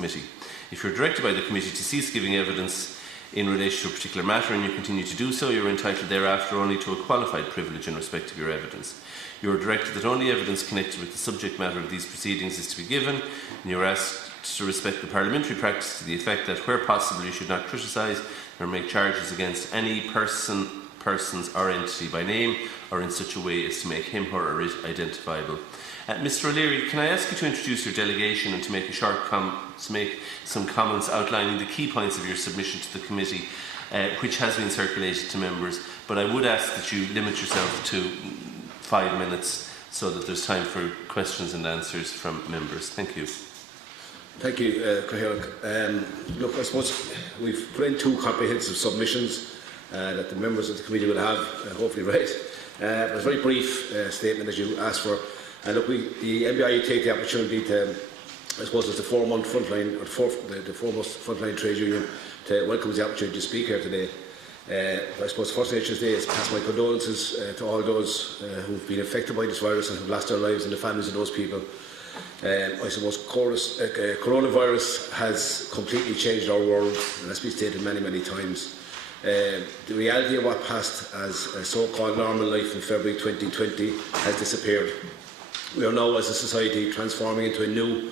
Committee. If you are directed by the Committee to cease giving evidence in relation to a particular matter and you continue to do so, you are entitled thereafter only to a qualified privilege in respect of your evidence. You are directed that only evidence connected with the subject matter of these proceedings is to be given, and you are asked to respect the parliamentary practice to the effect that, where possible, you should not criticise or make charges against any persons or entity by name or in such a way as to make him or her identifiable. Mr O'Leary, can I ask you to introduce your delegation and to make some comments outlining the key points of your submission to the committee, which has been circulated to members, but I would ask that you limit yourself to 5 minutes so that there's time for questions and answers from members. Thank you. Thank you, look, I suppose we've put in 2 comprehensive submissions that the members of the committee will have hopefully read. A very brief statement as you asked for. And look, the MBIU take the opportunity to, I suppose, as the foremost frontline trade union, to welcome the opportunity to speak here today. I suppose First Nations Day is pass my condolences to all those who have been affected by this virus and have lost their lives, and the families of those people. I suppose coronavirus has completely changed our world, and that's been stated many, many times. The reality of what passed as a so-called normal life in February 2020 has disappeared. We are now, as a society, transforming into a new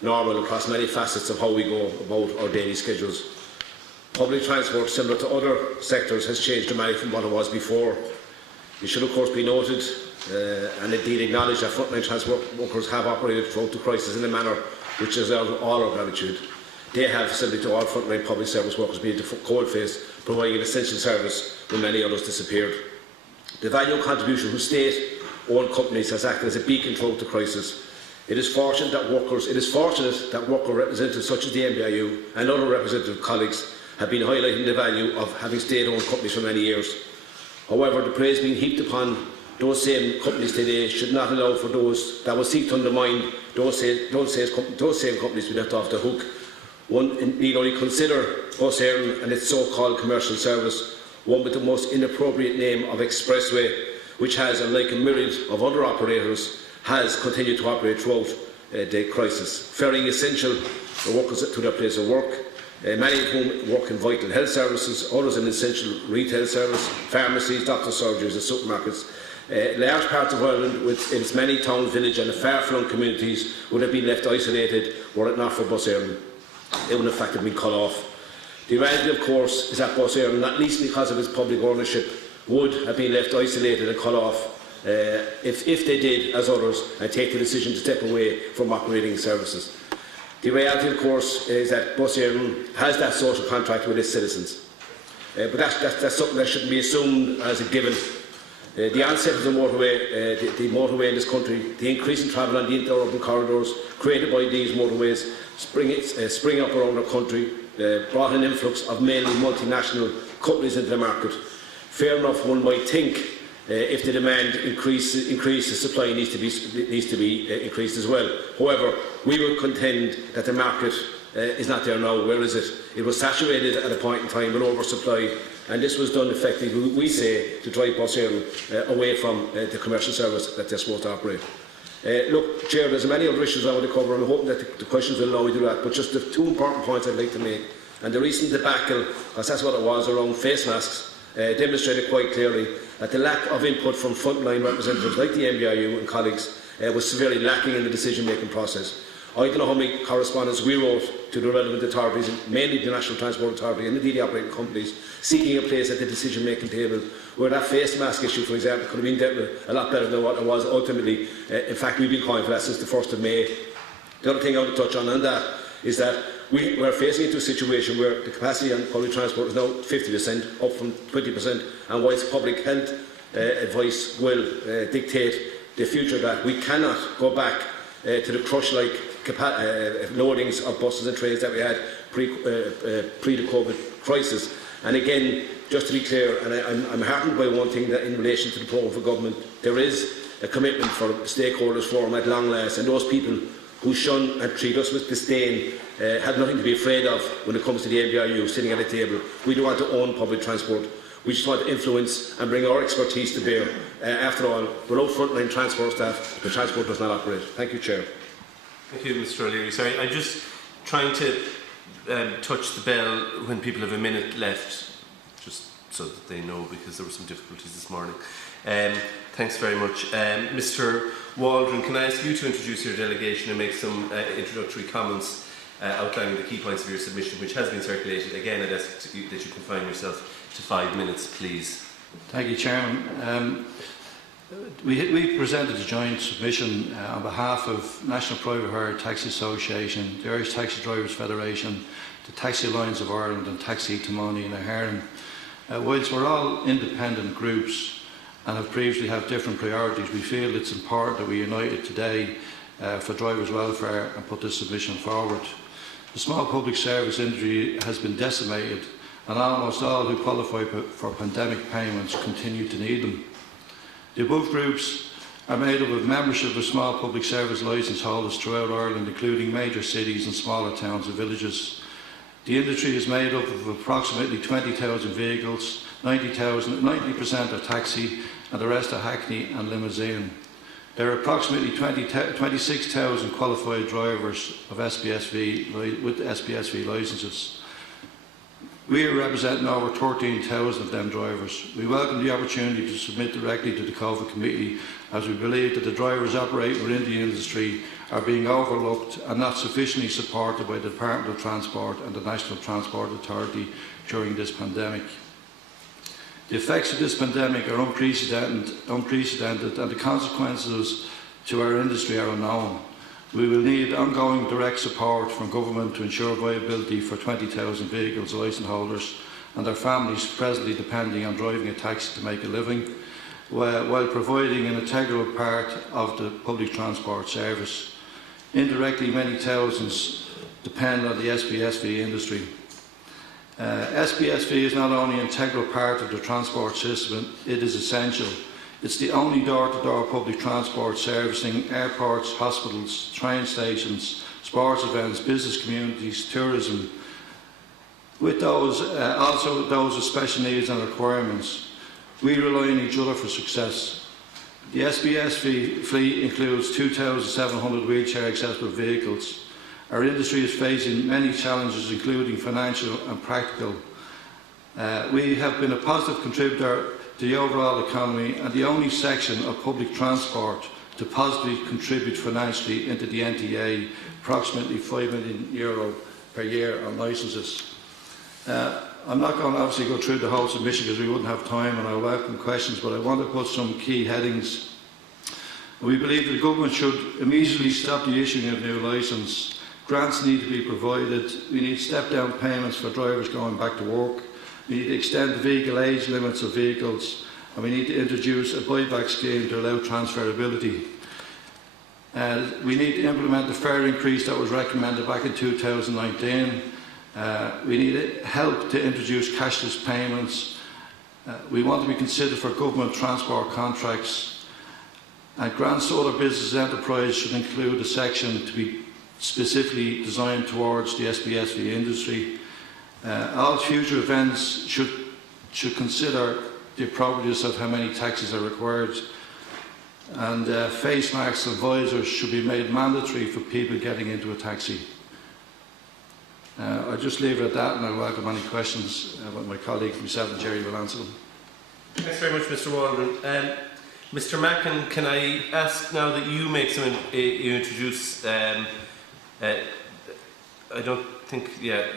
normal across many facets of how we go about our daily schedules. Public transport, similar to other sectors, has changed dramatically from what it was before. It should of course be noted and indeed acknowledged that frontline transport workers have operated throughout the crisis in a manner which deserves all our gratitude. They have, similar to all frontline public service workers, been at the coalface, providing an essential service when many others disappeared. The value and contribution from state-owned companies has acted as a beacon throughout the crisis. It is fortunate that worker representatives such as the MBIU and other representative colleagues have been highlighting the value of having state-owned companies for many years. However, the praise being heaped upon those same companies today should not allow for those that will seek to undermine those same companies to be left off the hook. One need only consider Bus Éireann and its so-called commercial service, one with the most inappropriate name of Expressway, which has, unlike a myriad of other operators, has continued to operate throughout the crisis, ferrying essential workers to their place of work, many of whom work in vital health services, others in essential retail service, pharmacies, doctors' surgeries and supermarkets. Large parts of Ireland, with its many towns, villages and far-flung communities, would have been left isolated were it not for Bus Éireann. It would in fact have been cut off. The reality, of course, is that Bus Éireann, not least because of its public ownership, would have been left isolated and cut off if they did, as others, take the decision to step away from operating services. The reality, of course, is that Bus Éireann has that social contract with its citizens. But that's something that shouldn't be assumed as a given. The onset of the motorway in this country, the increase in travel on the interurban corridors created by these motorways spring up around our country, brought an influx of mainly multinational companies into the market. Fair enough, one might think, if the demand increases, the supply needs to be increased as well. However, we would contend that the market is not there now. Where is it? It was saturated at a point in time with oversupply, and this was done effectively, we say, to drive Bus Éireann away from the commercial service that they're supposed to operate. Look, Chair, there's many other issues I want to cover, and I'm hoping that the questions will allow me to do that, but just the 2 important points I'd like to make. And the recent debacle, because that's what it was, around face masks, demonstrated quite clearly that the lack of input from frontline representatives like the MBIU and colleagues was severely lacking in the decision-making process. I don't know how many correspondence we wrote to the relevant authorities, mainly the National Transport Authority and indeed the operating companies, seeking a place at the decision-making table, where that face mask issue, for example, could have been dealt with a lot better than what it was ultimately. In fact, we've been calling for that since the 1st of May. The other thing I want to touch on that is that we are facing into a situation where the capacity on public transport is now 50%, up from 20%, and whilst public health advice will dictate the future of that, we cannot go back to the crush-like loadings of buses and trains that we had pre the COVID crisis. And again, just to be clear, and I'm heartened by one thing, that in relation to the programme for government, there is a commitment for stakeholders forum at long last, and those people who shun and treat us with disdain have nothing to be afraid of when it comes to the MBIU sitting at a table. We don't want to own public transport. We just want to influence and bring our expertise to bear. After all, without frontline transport staff, the transport does not operate. Thank you, Chair. Thank you, Mr O'Leary. Sorry, I just trying to touch the bell when people have a minute left, just so that they know, because there were some difficulties this morning. Thanks very much. Mr. Waldron, can I ask you to introduce your delegation and make some introductory comments outlining the key points of your submission, which has been circulated. Again, I'd ask that you confine yourself to 5 minutes, please. Thank you, Chairman. We presented a joint submission on behalf of National Private Hire Taxi Association, the Irish Taxi Drivers Federation, the Taxi Alliance of Ireland and Taxi Timoni and Ahern. Whilst we're all independent groups and have previously had different priorities, we feel it's important that we united today for drivers' welfare and put this submission forward. The small public service industry has been decimated, and almost all who qualify for pandemic payments continue to need them. The above groups are made up of membership of small public service licence holders throughout Ireland, including major cities and smaller towns and villages. The industry is made up of approximately 20,000 vehicles, 90% are taxi and the rest are hackney and limousine. There are approximately 26,000 qualified drivers of with SPSV licences. We are representing over 13,000 of them drivers. We welcome the opportunity to submit directly to the Covid Committee, as we believe that the drivers operating within the industry are being overlooked and not sufficiently supported by the Department of Transport and the National Transport Authority during this pandemic. The effects of this pandemic are unprecedented and the consequences to our industry are unknown. We will need ongoing direct support from government to ensure viability for 20,000 vehicles licence holders and their families presently depending on driving a taxi to make a living, while providing an integral part of the public transport service. Indirectly, many thousands depend on the SPSV industry. SPSV is not only an integral part of the transport system, it is essential. It's the only door-to-door public transport servicing airports, hospitals, train stations, sports events, business communities, tourism, with those also those with special needs and requirements. We rely on each other for success. The SPSV fleet includes 2,700 wheelchair accessible vehicles. Our industry is facing many challenges, including financial and practical. We have been a positive contributor to the overall economy and the only section of public transport to positively contribute financially into the NTA, approximately €5 million per year on licences. I'm not going to obviously go through the whole submission because we wouldn't have time, and I welcome questions, but I want to put some key headings. We believe that the government should immediately stop the issuing of new licence. Grants need to be provided. We need step-down payments for drivers going back to work. We need to extend the vehicle age limits of vehicles, and we need to introduce a buyback scheme to allow transferability. We need to implement the fare increase that was recommended back in 2019. We need help to introduce cashless payments. We want to be considered for government transport contracts. And grants to other business enterprise should include a section to be specifically designed towards the SPSV industry. All future events should consider the appropriateness of how many taxis are required, and face masks and visors should be made mandatory for people getting into a taxi. I'll just leave it at that, and I welcome any questions. My colleague, myself and Jerry will answer them. Thanks very much, Mr. Waldron. Mr. Mackin, can I ask now that you make some, you introduce, I don't think,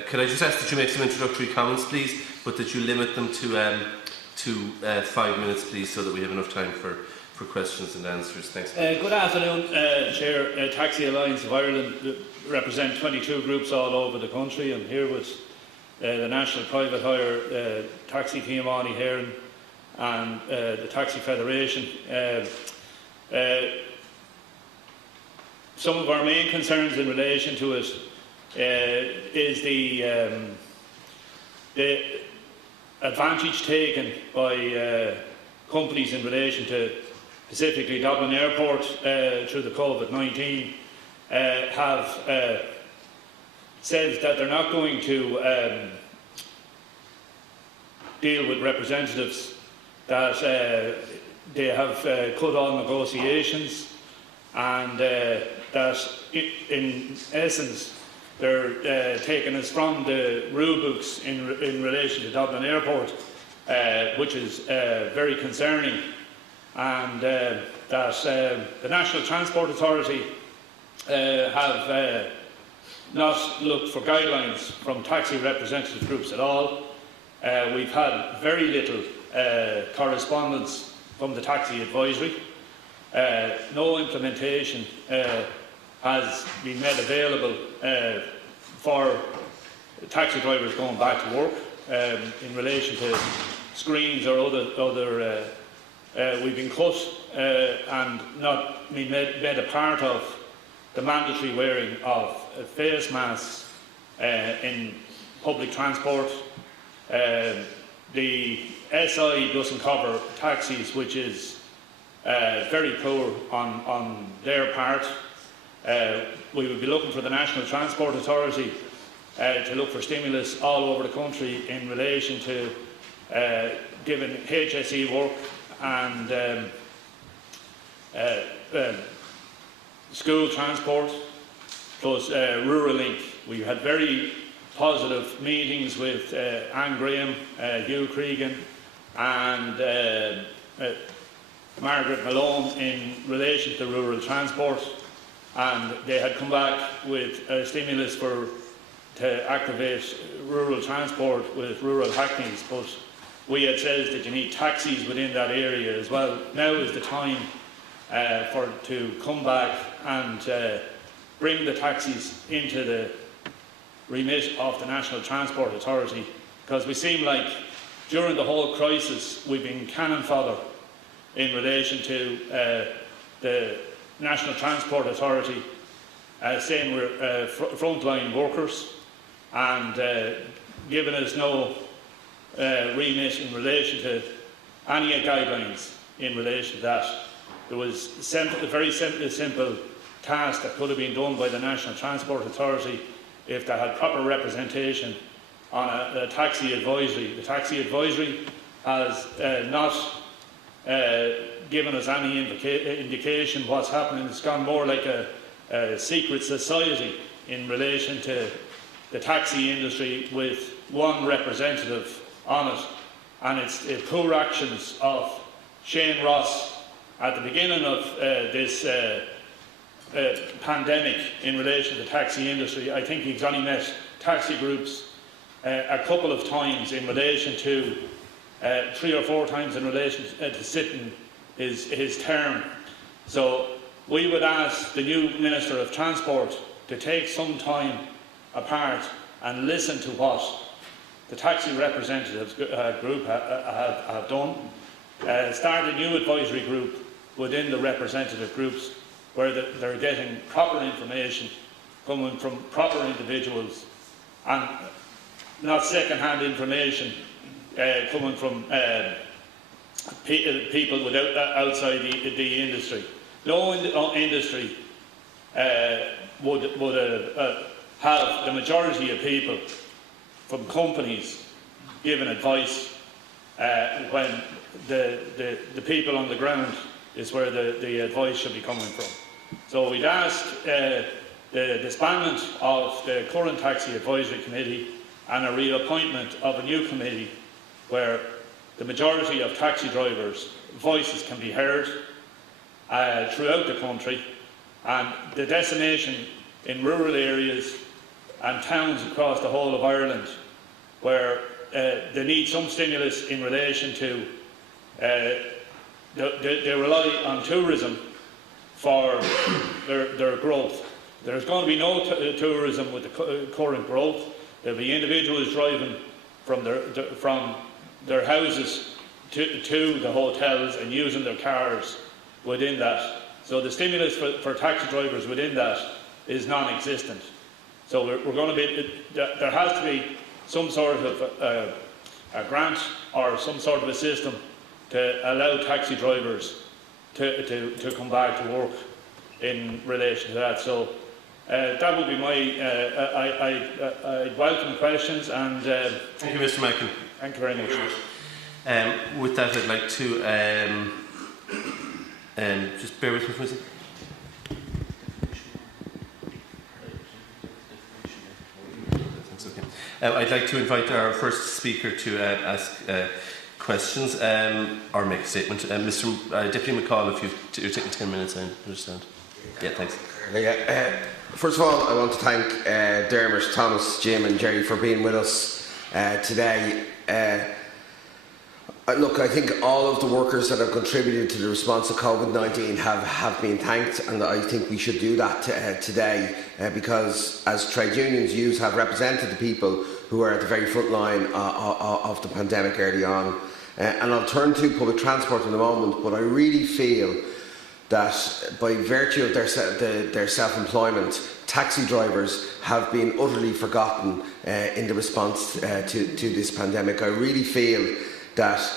could I just ask that you make some introductory comments, please, but that you limit them to 5 minutes, please, so that we have enough time for questions and answers. Thanks. Good afternoon, Chair. Taxi Alliance of Ireland represent 22 groups all over the country. I'm here with the National Private Hire Taxi Timoni here and the Taxi Federation. Some of our main concerns in relation to it is the advantage taken by companies in relation to specifically Dublin Airport through the Covid-19 have said that they're not going to deal with representatives, that they have cut all negotiations, and that in essence they're taking us from the rule books in relation to Dublin Airport, which is very concerning, and that the National Transport Authority have not looked for guidelines from taxi representative groups at all. We've had very little correspondence from the taxi advisory. No implementation has been made available for taxi drivers going back to work in relation to screens or other we've been cut and not been made a part of the mandatory wearing of face masks in public transport. The SI doesn't cover taxis, which is very poor on their part. We would be looking for the National Transport Authority to look for stimulus all over the country in relation to giving HSE work and school transport, plus Rural Link. We had very positive meetings with Anne Graham, Hugh Cregan and Margaret Malone in relation to rural transport, and they had come back with a stimulus to activate rural transport with rural hackneys, but we had said that you need taxis within that area as well. Now is the time to come back and bring the taxis into the remit of the National Transport Authority, because we seem like during the whole crisis we've been cannon fodder in relation to the National Transport Authority saying we're frontline workers and giving us no remit in relation to any guidelines in relation to that. There was a very simple task that could have been done by the National Transport Authority if they had proper representation on a taxi advisory. The taxi advisory has not given us any indication what's happening. It's gone more like a secret society in relation to the taxi industry with one representative on it, and it's the poor actions of Shane Ross at the beginning of this pandemic in relation to the taxi industry. I think he's only met taxi groups a couple of times in relation to 3 or 4 times in relation to sitting his term. So we would ask the new Minister of Transport to take some time apart and listen to what the taxi representatives group have done. Start a new advisory group within the representative groups where they're getting proper information coming from proper individuals and not second-hand information coming from people outside the industry. No industry would have the majority of people from companies giving advice when the people on the ground is where the advice should be coming from. So we'd ask the disbandment of the current Taxi Advisory Committee and a reappointment of a new committee where the majority of taxi drivers' voices can be heard throughout the country, and the decimation in rural areas and towns across the whole of Ireland where they need some stimulus in relation to they rely on tourism for their growth. There's going to be no tourism with the current growth. There'll be individuals driving from their houses to the hotels and using their cars within that. So the stimulus for taxi drivers within that is non-existent. So we're going to be, there has to be some sort of a grant or some sort of a system to allow taxi drivers to come back to work in relation to that. So that would be my, I'd welcome questions and... Thank you, Mr. Mackin. Thank you very much. With that, I'd like to just bear with me for a second. I'd like to invite our first speaker to ask questions or make a statement. Mr. Deputy McCall, if you're taking 10 minutes, I understand. Yeah, thanks. First of all, I want to thank Dermot, Thomas, Jim and Jerry for being with us today. Look, I think all of the workers that have contributed to the response to COVID-19 have been thanked, and I think we should do that today because as trade unions, you have represented the people who are at the very front line of the pandemic early on. And I'll turn to public transport in a moment, but I really feel that by virtue of their self-employment, taxi drivers have been utterly forgotten in the response to this pandemic. I really feel that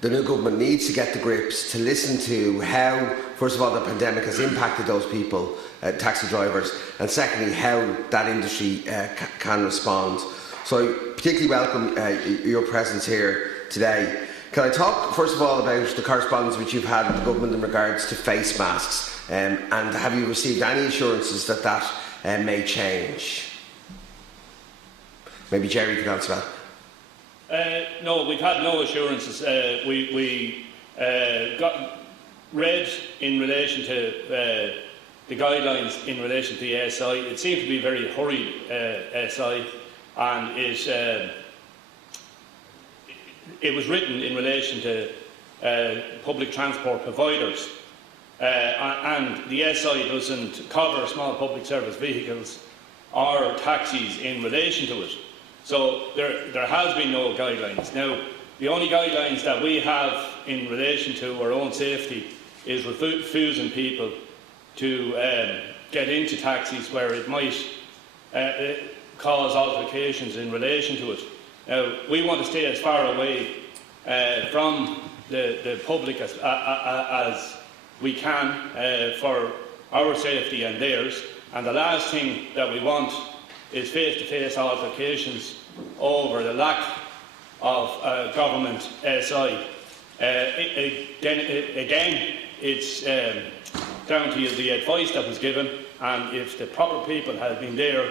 the new government needs to get the grips to listen to how, first of all, the pandemic has impacted those people, taxi drivers, and secondly, how that industry can respond. So I particularly welcome your presence here today. Can I talk, first of all, about the correspondence which you've had with the government in regards to face masks, and have you received any assurances that that may change? Maybe Jerry could answer that. No, we've had no assurances. We got read in relation to the guidelines in relation to the SI. It seemed to be a very hurried SI, and it was written in relation to public transport providers, and the SI doesn't cover small public service vehicles or taxis in relation to it. So there has been no guidelines. Now, the only guidelines that we have in relation to our own safety is refusing people to get into taxis where it might cause altercations in relation to it. Now, we want to stay as far away from the public as we can for our safety and theirs. And the last thing that we want is face-to-face altercations over the lack of government SI. Again, it's down to the advice that was given, and if the proper people had been there,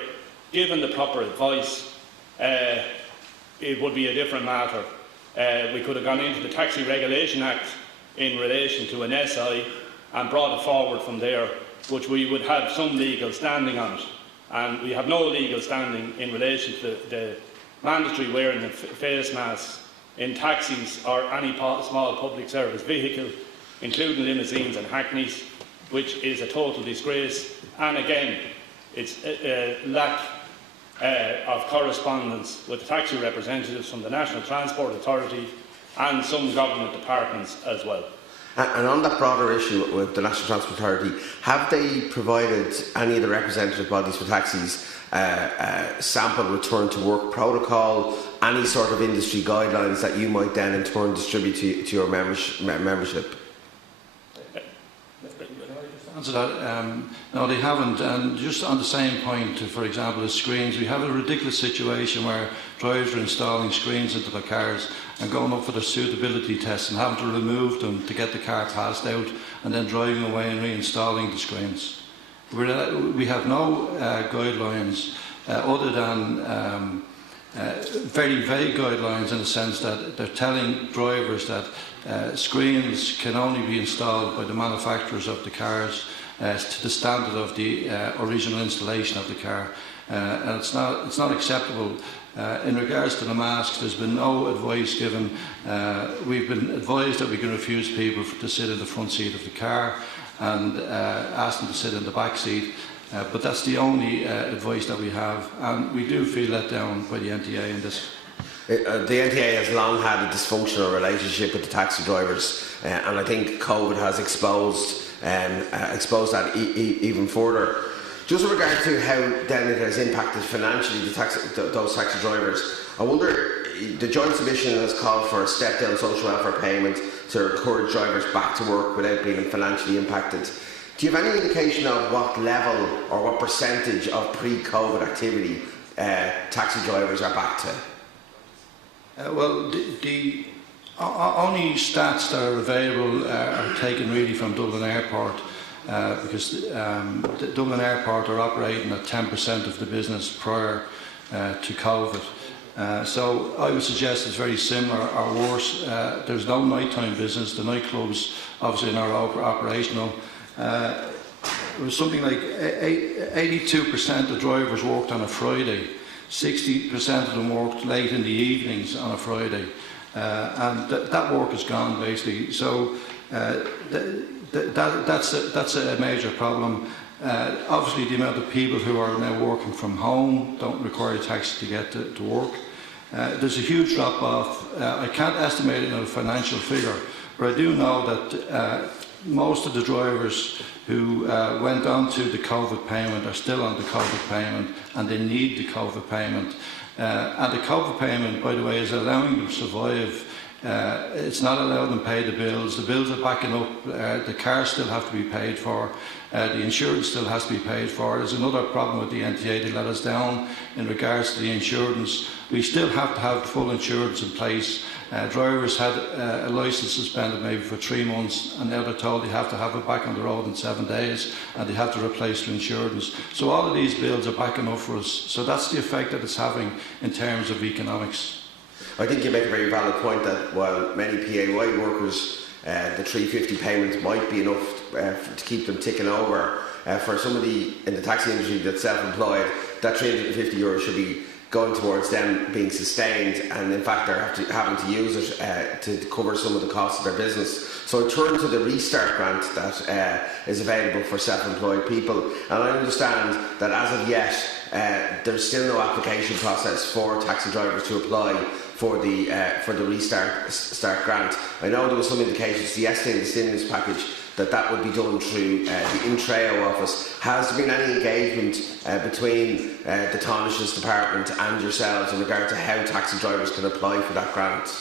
given the proper advice, it would be a different matter. We could have gone into the Taxi Regulation Act in relation to an SI and brought it forward from there, which we would have some legal standing on it. And we have no legal standing in relation to the mandatory wearing of face masks in taxis or any small public service vehicle, including limousines and hackneys, which is a total disgrace. And again, it's a lack of correspondence with the taxi representatives from the National Transport Authority and some government departments as well. And on that broader issue with the National Transport Authority, have they provided any of the representative bodies for taxis sample return to work protocol, any sort of industry guidelines that you might then in turn distribute to your membership? Answer that. No, they haven't. And just on the same point, for example, the screens, we have a ridiculous situation where drivers are installing screens into their cars and going up for their suitability tests and having to remove them to get the car passed out and then driving away and reinstalling the screens. We have no guidelines other than very vague guidelines in the sense that they're telling drivers that screens can only be installed by the manufacturers of the cars to the standard of the original installation of the car, and it's not acceptable. In regards to the masks, there's been no advice given. We've been advised that we can refuse people to sit in the front seat of the car and ask them to sit in the back seat. But that's the only advice that we have, and we do feel let down by the NTA in this. The NTA has long had a dysfunctional relationship with the taxi drivers, and I think COVID has exposed that even further. Just with regard to how then it has impacted financially those taxi drivers, I wonder, the joint submission has called for a step down social welfare payment to encourage drivers back to work without being financially impacted. Do you have any indication of what level or what percentage of pre-COVID activity taxi drivers are back to? Well, the only stats that are available are taken really from Dublin Airport, because Dublin Airport are operating at 10% of the business prior to COVID. So I would suggest it's very similar or worse. There's no nighttime business. The nightclubs obviously are operational. It was something like 82% of drivers worked on a Friday. 60% of them worked late in the evenings on a Friday. And that work is gone basically. So that's a major problem. Obviously the amount of people who are now working from home don't require a taxi to get to work. There's a huge drop off. I can't estimate it in a financial figure, but I do know that most of the drivers who went on to the COVID payment are still on the COVID payment, and they need the COVID payment. And the COVID payment, by the way, is allowing them to survive. It's not allowing them to pay the bills. The bills are backing up. The cars still have to be paid for. The insurance still has to be paid for. There's another problem with the NTA. They let us down in regards to the insurance. We still have to have full insurance in place. Drivers had a licence suspended maybe for 3 months, and now they're told they have to have it back on the road in 7 days, and they have to replace the insurance. So all of these bills are backing up for us. So that's the effect that it's having in terms of economics. I think you make a very valid point that while many PAY workers, the 350 payments might be enough to keep them ticking over. For somebody in the taxi industry that's self-employed, that €350 should be going towards them being sustained, and in fact they're having to use it to cover some of the costs of their business. So I turn to the Restart grant that is available for self-employed people, and I understand that as of yet there's still no application process for taxi drivers to apply for the Restart grant. I know there was some indications yesterday in the stimulus package that would be done through the Intreo office. Has there been any engagement between the Taoiseach's department and yourselves in regard to how taxi drivers can apply for that grant?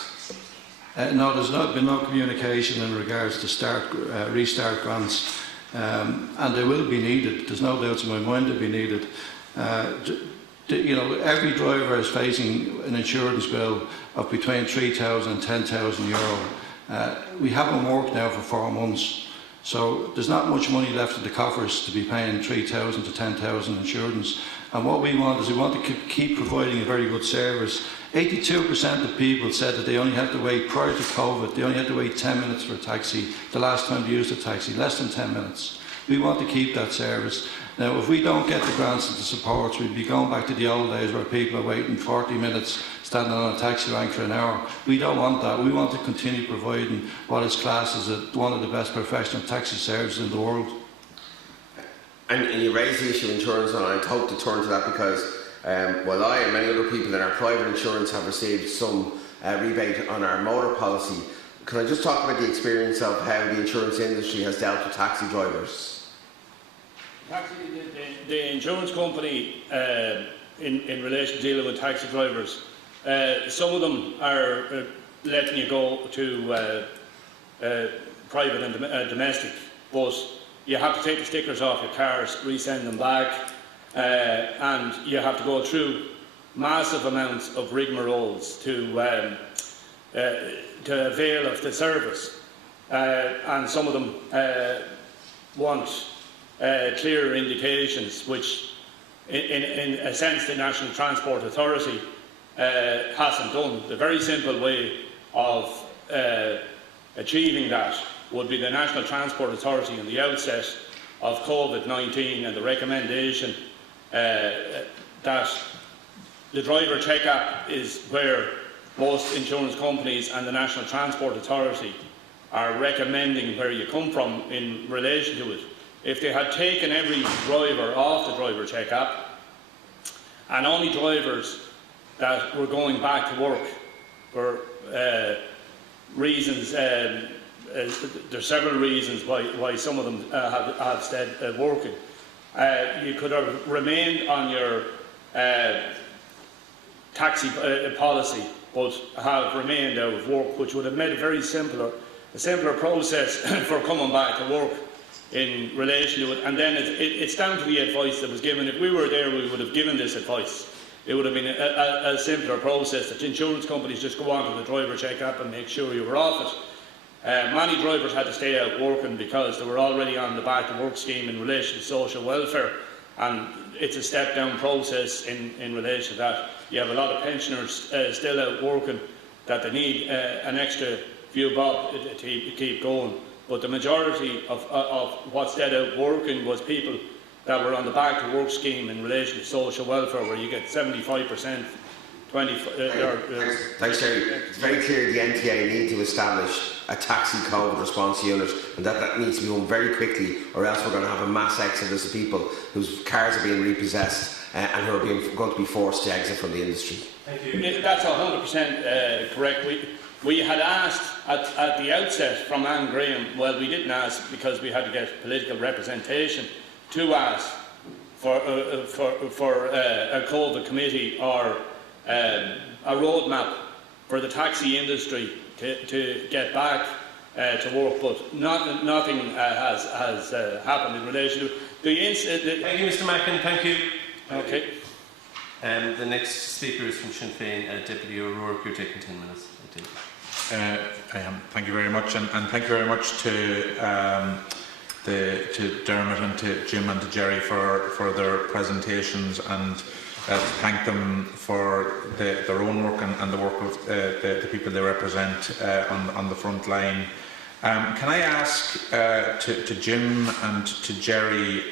No, there's been no communication in regards to Restart grants, and they will be needed. There's no doubts in my mind they'll be needed. Every driver is facing an insurance bill of between €3,000 and €10,000. We haven't worked now for 4 months. So there's not much money left in the coffers to be paying 3,000 to 10,000 insurance. And what we want is we want to keep providing a very good service. 82% of people said that they only had to wait prior to COVID. They only had to wait 10 minutes for a taxi the last time they used a taxi, less than 10 minutes. We want to keep that service. Now, if we don't get the grants and the supports, we'd be going back to the old days where people are waiting 40 minutes standing on a taxi rank for an hour. We don't want that. We want to continue providing what is classed as one of the best professional taxi services in the world. And you raised the issue of insurance, and I'd hope to turn to that because while I and many other people in our private insurance have received some rebate on our motor policy, can I just talk about the experience of how the insurance industry has dealt with taxi drivers? The insurance company, in relation to dealing with taxi drivers, some of them are letting you go to private and domestic, but you have to take the stickers off your cars, resend them back, and you have to go through massive amounts of rigmaroles to avail of the service. And some of them want clearer indications, which in a sense the National Transport Authority hasn't done. The very simple way of achieving that would be the National Transport Authority in the outset of Covid-19 and the recommendation that the driver check-up is where most insurance companies and the National Transport Authority are recommending where you come from in relation to it. If they had taken every driver off the driver check-up and only drivers that were going back to work for reasons, there's several reasons why some of them have stayed working. You could have remained on your taxi policy but have remained out of work, which would have made it a simpler process for coming back to work in relation to it. And then it's down to the advice that was given. If we were there, we would have given this advice. It would have been a simpler process that insurance companies just go on to the driver check-up and make sure you were off it. Many drivers had to stay out working because they were already on the back to work scheme in relation to social welfare, and it's a step-down process in relation to that. You have a lot of pensioners still out working that they need an extra few bob to keep going. But the majority of what's dead out working was people that were on the back to work scheme in relation to social welfare, where you get 75%. Thanks, Jerry. It's very clear the NTA need to establish a taxi COVID response unit, and that needs to be done very quickly, or else we're going to have a mass exodus of people whose cars are being repossessed and who are going to be forced to exit from the industry. Thank you. That's 100% correct. We had asked at the outset from Anne Graham, well, we didn't ask because we had to get political representation, to ask for a COVID committee or a roadmap for the taxi industry to get back to work, but nothing has happened in relation to the incident. Thank you, Mr. Mackin. Thank you. Okay. The next speaker is from Sinn Féin, Deputy O'Rourke. You're taking 10 minutes. I am. Thank you very much, and thank you very much to Dermot and to Jim and to Jerry for their presentations, and to thank them for their own work and the work of the people they represent on the front line. Can I ask to Jim and to Jerry,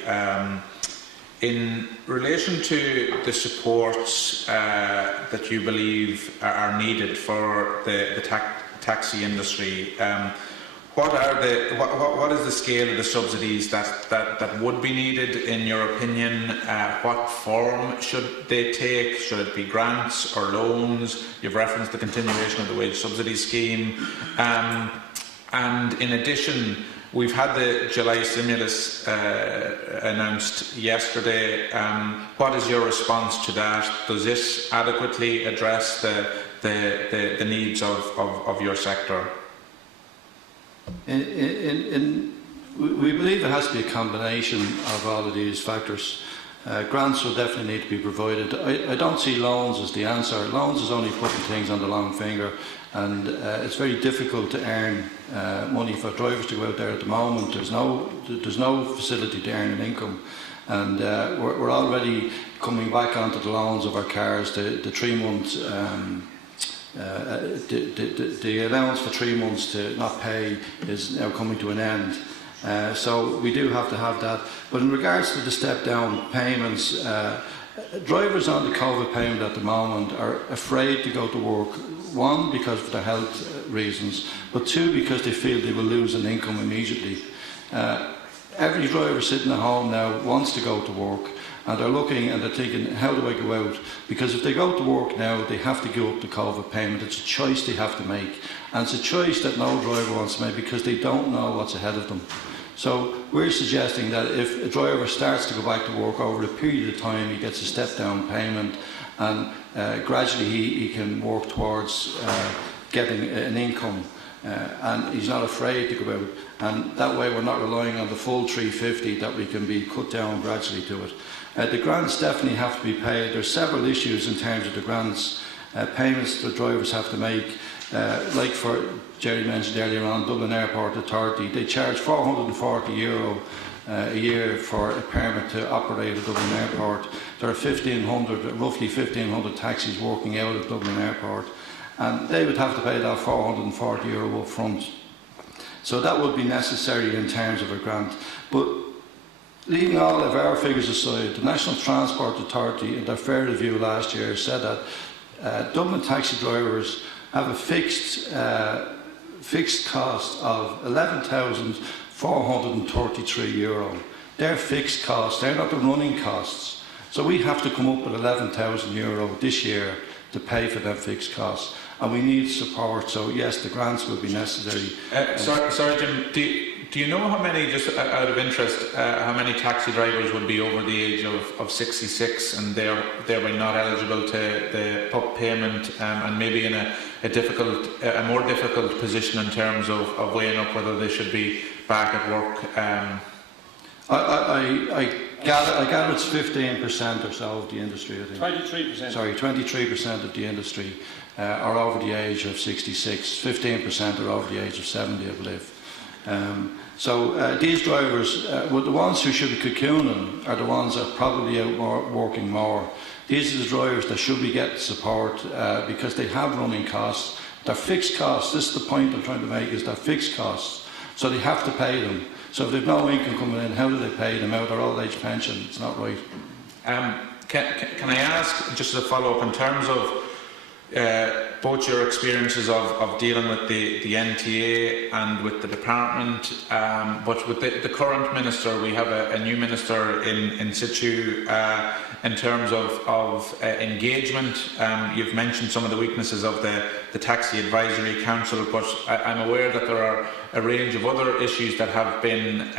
in relation to the supports that you believe are needed for the taxi industry, what is the scale of the subsidies that would be needed in your opinion? What form should they take? Should it be grants or loans? You've referenced the continuation of the wage subsidy scheme. And in addition, we've had the July stimulus announced yesterday. What is your response to that? Does this adequately address the needs of your sector? We believe there has to be a combination of all of these factors. Grants will definitely need to be provided. I don't see loans as the answer. Loans is only putting things on the long finger, and it's very difficult to earn money for drivers to go out there at the moment. There's no facility to earn an income, and we're already coming back onto the loans of our cars. The 3 months. The allowance for 3 months to not pay is now coming to an end. So we do have to have that. But in regards to the step-down payments, drivers on the COVID payment at the moment are afraid to go to work. 1, because of their health reasons, but 2, because they feel they will lose an income immediately. Every driver sitting at home now wants to go to work, and they're looking and they're thinking, how do I go out? Because if they go to work now, they have to give up the COVID payment. It's a choice they have to make, and it's a choice that no driver wants to make because they don't know what's ahead of them. So we're suggesting that if a driver starts to go back to work, over a period of time he gets a step-down payment, and gradually he can work towards getting an income, and he's not afraid to go out, and that way we're not relying on the full 350, that we can be cut down gradually to it. The grants definitely have to be paid. There's several issues in terms of the grants, payments that drivers have to make, like for Jerry mentioned earlier on, Dublin Airport Authority, they charge €440 a year for a permit to operate at Dublin Airport. There are roughly 1,500 taxis working out of Dublin Airport, and they would have to pay that €440 up front. So that would be necessary in terms of a grant. But leaving all of our figures aside, the National Transport Authority in their fair review last year said that Dublin taxi drivers have a fixed cost of €11,433. They're fixed costs, they're not the running costs. So we have to come up with €11,000 this year to pay for them fixed costs. And we need support, so yes, the grants will be necessary. Sorry, Jim, do you know how many, just out of interest, how many taxi drivers would be over the age of 66 and thereby not eligible to the PUP payment, and maybe in a more difficult position in terms of weighing up whether they should be back at work? I gather it's 15% or so of the industry, I think. 23%. Sorry, 23% of the industry are over the age of 66. 15% are over the age of 70, I believe. These drivers, well, the ones who should be cocooning are the ones that are probably out working more. These are the drivers that should be getting support because they have running costs. They're fixed costs. This is the point I'm trying to make, is they're fixed costs. So they have to pay them. So if they've no income coming in, how do they pay them out of their old age pension? It's not right. Can I ask, just as a follow-up, in terms of both your experiences of dealing with the NTA and with the department, but with the current minister, we have a new minister in situ. In terms of engagement, you've mentioned some of the weaknesses of the Taxi Advisory Council, but I'm aware that there are a range of other issues that have been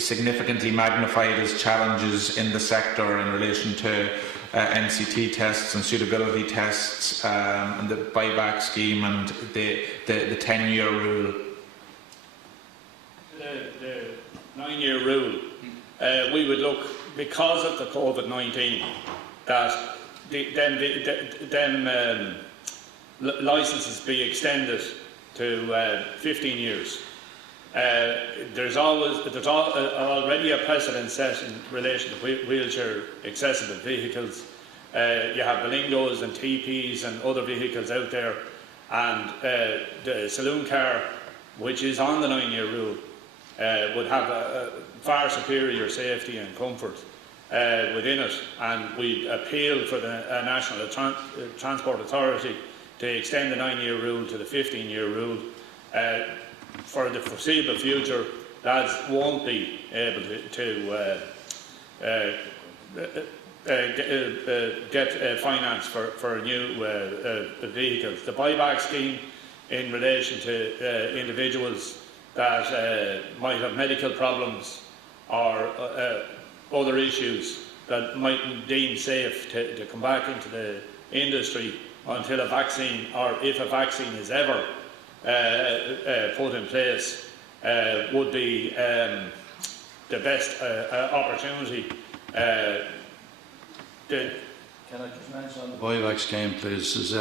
significantly magnified as challenges in the sector in relation to NCT tests and suitability tests, and the buyback scheme and the 10-year rule. The 9-year rule, we would look, because of the Covid-19, that licences be extended to 15 years. There's already a precedent set in relation to wheelchair accessible vehicles. You have Belingos and TPs and other vehicles out there, and the saloon car, which is on the 9-year rule, would have a far superior safety and comfort within it, and we appeal for the National Transport Authority to extend the 9-year rule to the 15-year rule. For the foreseeable future, lads won't be able to get finance for new vehicles. The buyback scheme in relation to individuals that might have medical problems or other issues that mightn't deem safe to come back into the industry until a vaccine, or if a vaccine is ever put in place, would be the best opportunity. Can I just mention on the buyback scheme, please?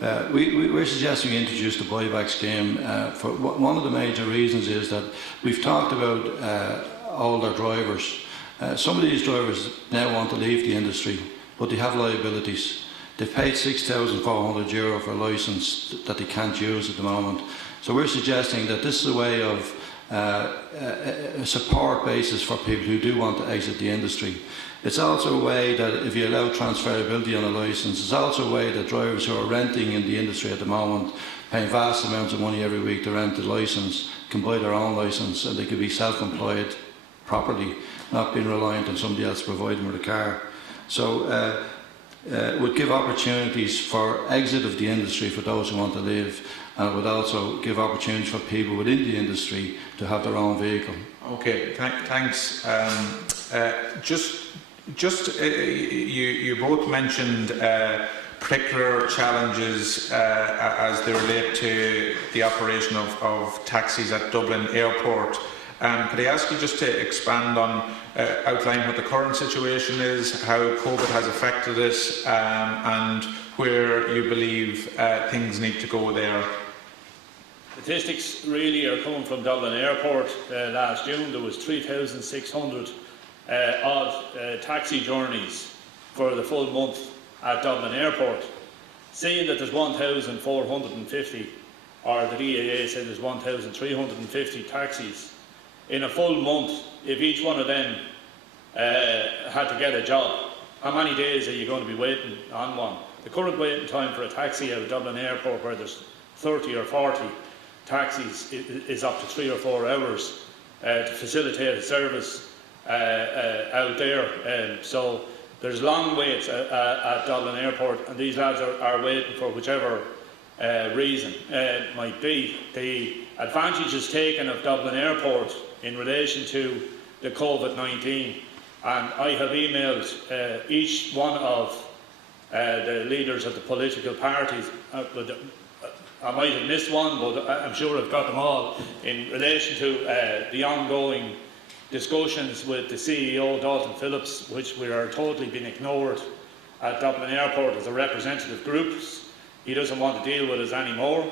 We're suggesting we introduce the buyback scheme. For one of the major reasons is that we've talked about older drivers. Some of these drivers now want to leave the industry, but they have liabilities. They've paid €6,400 for a licence that they can't use at the moment. So we're suggesting that this is a way of a support basis for people who do want to exit the industry. It's also a way that if you allow transferability on a licence, it's also a way that drivers who are renting in the industry at the moment, paying vast amounts of money every week to rent the licence, can buy their own licence and they could be self-employed properly, not being reliant on somebody else to provide them with a car. So it would give opportunities for exit of the industry for those who want to leave, and it would also give opportunities for people within the industry to have their own vehicle. Okay, thanks. You both mentioned particular challenges as they relate to the operation of taxis at Dublin Airport. Could I ask you just to expand on, outline what the current situation is, how COVID has affected it, and where you believe things need to go there? Statistics really are coming from Dublin Airport. Last June there was 3,600 odd taxi journeys for the full month at Dublin Airport. Seeing that there's 1,450, or the DAA said there's 1,350 taxis, in a full month, if each one of them had to get a job, how many days are you going to be waiting on one? The current waiting time for a taxi out of Dublin Airport, where there's 30 or 40 taxis, is up to 3 or 4 hours to facilitate a service out there. So there's long waits at Dublin Airport, and these lads are waiting for whichever reason it might be. The advantages taken of Dublin Airport in relation to the COVID-19, and I have emailed each one of the leaders of the political parties. I might have missed one, but I'm sure I've got them all, in relation to the ongoing discussions with the CEO, Dalton Phillips, which we are totally being ignored at Dublin Airport as a representative group. He doesn't want to deal with us anymore.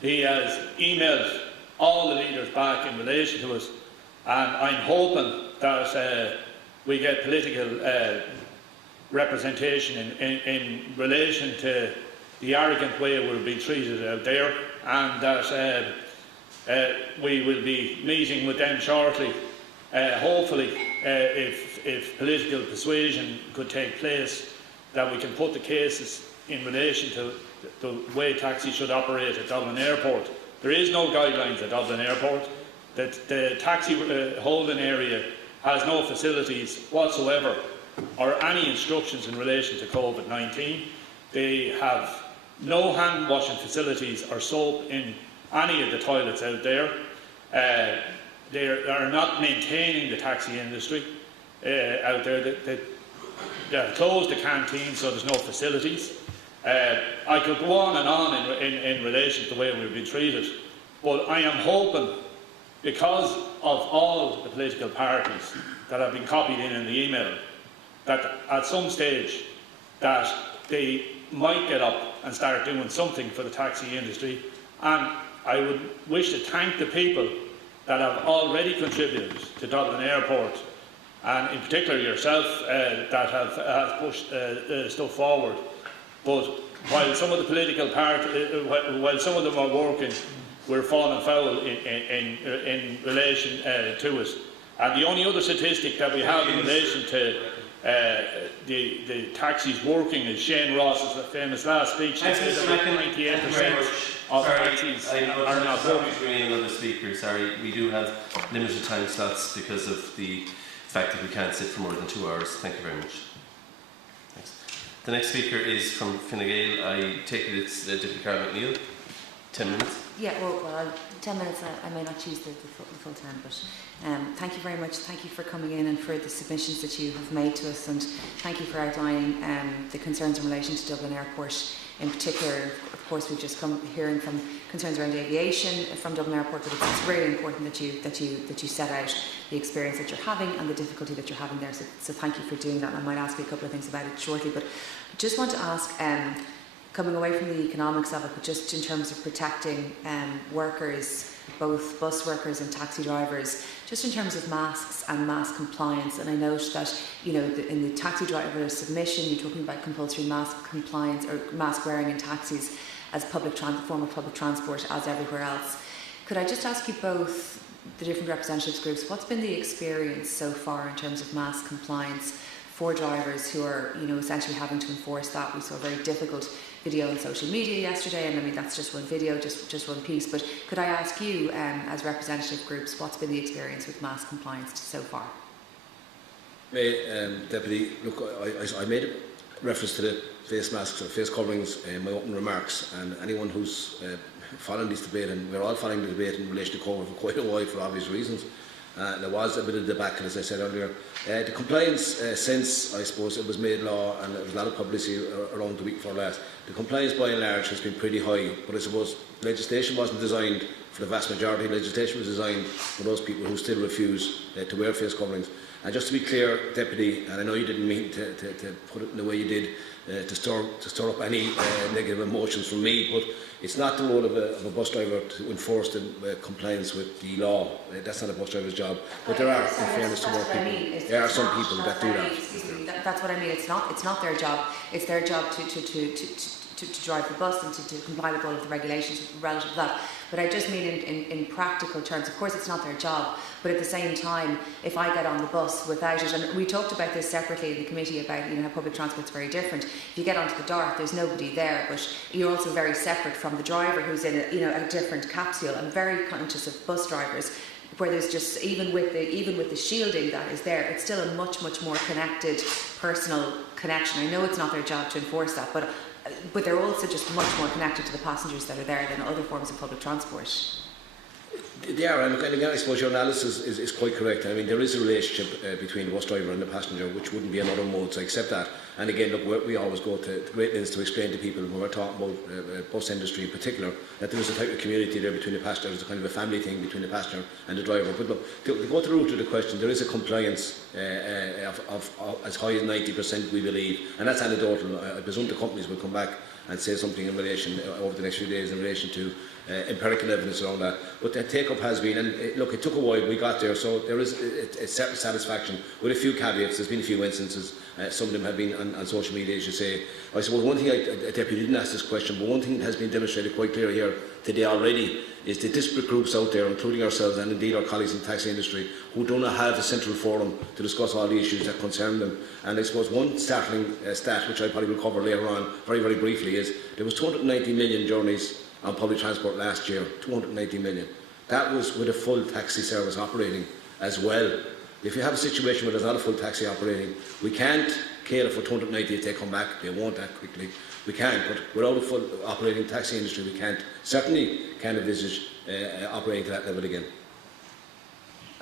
He has emailed all the leaders back in relation to it, and I'm hoping that we get political representation in relation to the arrogant way we're being treated out there, and that we will be meeting with them shortly. Hopefully, if political persuasion could take place, that we can put the cases in relation to the way taxis should operate at Dublin Airport. There is no guidelines at Dublin Airport. The taxi holding area has no facilities whatsoever or any instructions in relation to COVID-19. They have no hand washing facilities or soap in any of the toilets out there. They are not maintaining the taxi industry out there. They have closed the canteen, so there's no facilities. I could go on in relation to the way we've been treated, but I am hoping, because of all the political parties that have been copied in the email, that at some stage that they might get up and start doing something for the taxi industry. And I would wish to thank the people that have already contributed to Dublin Airport, and in particular yourself, that have pushed stuff forward. But while some of the political parties, while some of them are working, we're falling foul in relation to it. And the only other statistic that we have in relation to the taxis working is Shane Ross's famous last speech that said that 98% of taxis are not working. Another speaker, sorry, we do have limited time slots because of the fact that we can't sit for more than 2 hours. Thank you very much. Thanks. The next speaker is from Fine Gael. I take it it's Deputy Carol McNeill. 10 minutes. Yeah, well 10 minutes, I may not choose the full time, but thank you very much. Thank you for coming in and for the submissions that you have made to us, and thank you for outlining the concerns in relation to Dublin Airport. In particular, of course, we've just come hearing from concerns around aviation from Dublin Airport, but it's really important that you set out the experience that you're having and the difficulty that you're having there. So thank you for doing that. And I might ask you a couple of things about it shortly, but I just want to ask, coming away from the economics of it, but just in terms of protecting workers, both bus workers and taxi drivers, just in terms of masks and mask compliance. And I note that, you know, in the taxi driver submission, you're talking about compulsory mask compliance or mask wearing in taxis as form of public transport as everywhere else. Could I just ask you both, the different representatives groups, what's been the experience so far in terms of mask compliance for drivers who are, you know, essentially having to enforce that? We saw a very difficult video on social media yesterday, and I mean that's just one video, just one piece. But could I ask you, as representative groups, what's been the experience with mask compliance so far? Deputy, look, I made a reference to the face masks or face coverings in my opening remarks, and anyone who's following this debate, and we're all following the debate in relation to COVID for quite a while for obvious reasons. There was a bit of debacle, as I said earlier. The compliance, since I suppose it was made law and there was a lot of publicity around the week before last, the compliance by and large has been pretty high, but I suppose legislation wasn't designed for the vast majority. Legislation was designed for those people who still refuse to wear face coverings. And just to be clear, Deputy, and I know you didn't mean to put it in the way you did, to stir up any negative emotions from me, but it's not the role of a bus driver to enforce the compliance with the law. That's not a bus driver's job. But there are, in fairness to more people, there are some people that do that. That's what I mean. It's not their job. It's their job to drive the bus and to comply with all of the regulations relative to that. But I just mean in practical terms. Of course, it's not their job, but at the same time, if I get on the bus without it, and we talked about this separately in the committee about, you know, how public transport's very different. If you get onto the DART, there's nobody there, but you're also very separate from the driver who's in a different capsule. I'm very conscious of bus drivers where there's just, even with the shielding that is there, it's still a much more connected personal connection. I know it's not their job to enforce that, but they're also just much more connected to the passengers that are there than other forms of public transport. They are, and again, I suppose your analysis is quite correct. I mean, there is a relationship between the bus driver and the passenger, which wouldn't be in other modes. I accept that. And again, look, we always go to great lengths to explain to people when we're talking about bus industry in particular, that there is a type of community there between the passenger. There's a kind of a family thing between the passenger and the driver. But look, to go to the root of the question, there is a compliance of as high as 90%, we believe, and that's anecdotal. I presume the companies will come back and say something in relation over the next few days in relation to empirical evidence around that. But the take-up has been, and look, it took a while, we got there, so there is a certain satisfaction with a few caveats. There's been a few instances, some of them have been on social media, as you say. I suppose one thing, Deputy didn't ask this question, but one thing that has been demonstrated quite clear here today already is the disparate groups out there, including ourselves and indeed our colleagues in the taxi industry, who do not have a central forum to discuss all the issues that concern them. And I suppose one startling stat, which I probably will cover later on very, very briefly, is there was 290 million journeys on public transport last year, 290 million. That was with a full taxi service operating as well. If you have a situation where there's not a full taxi operating, we can't cater for 290 if they come back. They won't that quickly. We can't, but without a full operating taxi industry, we certainly can't envisage operating to that level again.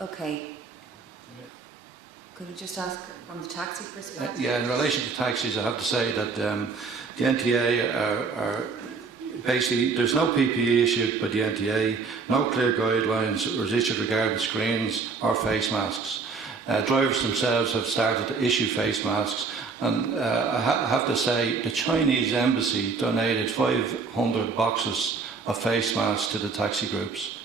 Okay. Could we just ask from the taxi perspective? Yeah, in relation to taxis, I have to say that the NTA are basically, there's no PPE issued by the NTA, no clear guidelines was issued regarding screens or face masks. Drivers themselves have started to issue face masks, and I have to say the Chinese embassy donated 500 boxes of face masks to the taxi groups.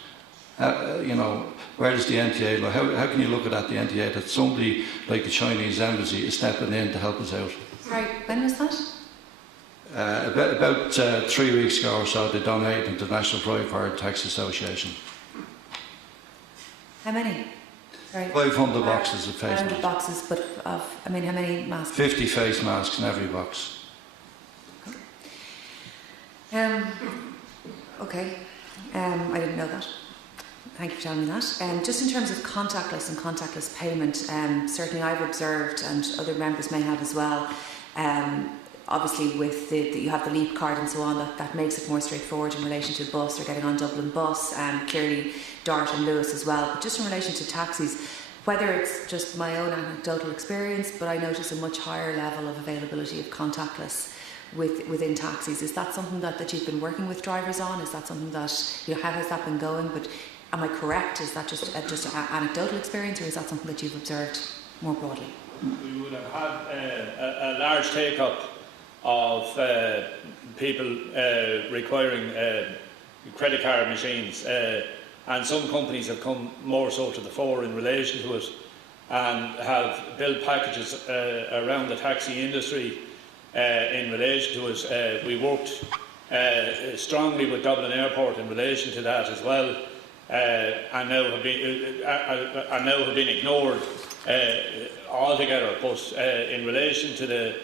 You know, where does the NTA look? How can you look at the NTA that somebody like the Chinese embassy is stepping in to help us out? Sorry, when was that? About 3 weeks ago or so, they donated to the National Private Hire Taxi Association. How many? Sorry. 500 boxes of face masks. 500 boxes, but of, I mean, how many masks? 50 face masks in every box. Okay, I didn't know that. Thank you for telling me that. Just in terms of contactless and contactless payment, certainly I've observed, and other members may have as well, obviously with you have the Leap card and so on, that makes it more straightforward in relation to bus or getting on Dublin bus, clearly Dart and Lewis as well. But just in relation to taxis, whether it's just my own anecdotal experience, but I notice a much higher level of availability of contactless within taxis. Is that something that you've been working with drivers on? Is that something that, you know, how has that been going? But am I correct? Is that just an anecdotal experience, or is that something that you've observed more broadly? We would have had a large take-up of people requiring credit card machines, and some companies have come more so to the fore in relation to it and have built packages around the taxi industry in relation to it. We worked strongly with Dublin Airport in relation to that as well, and now have been ignored altogether. But in relation to the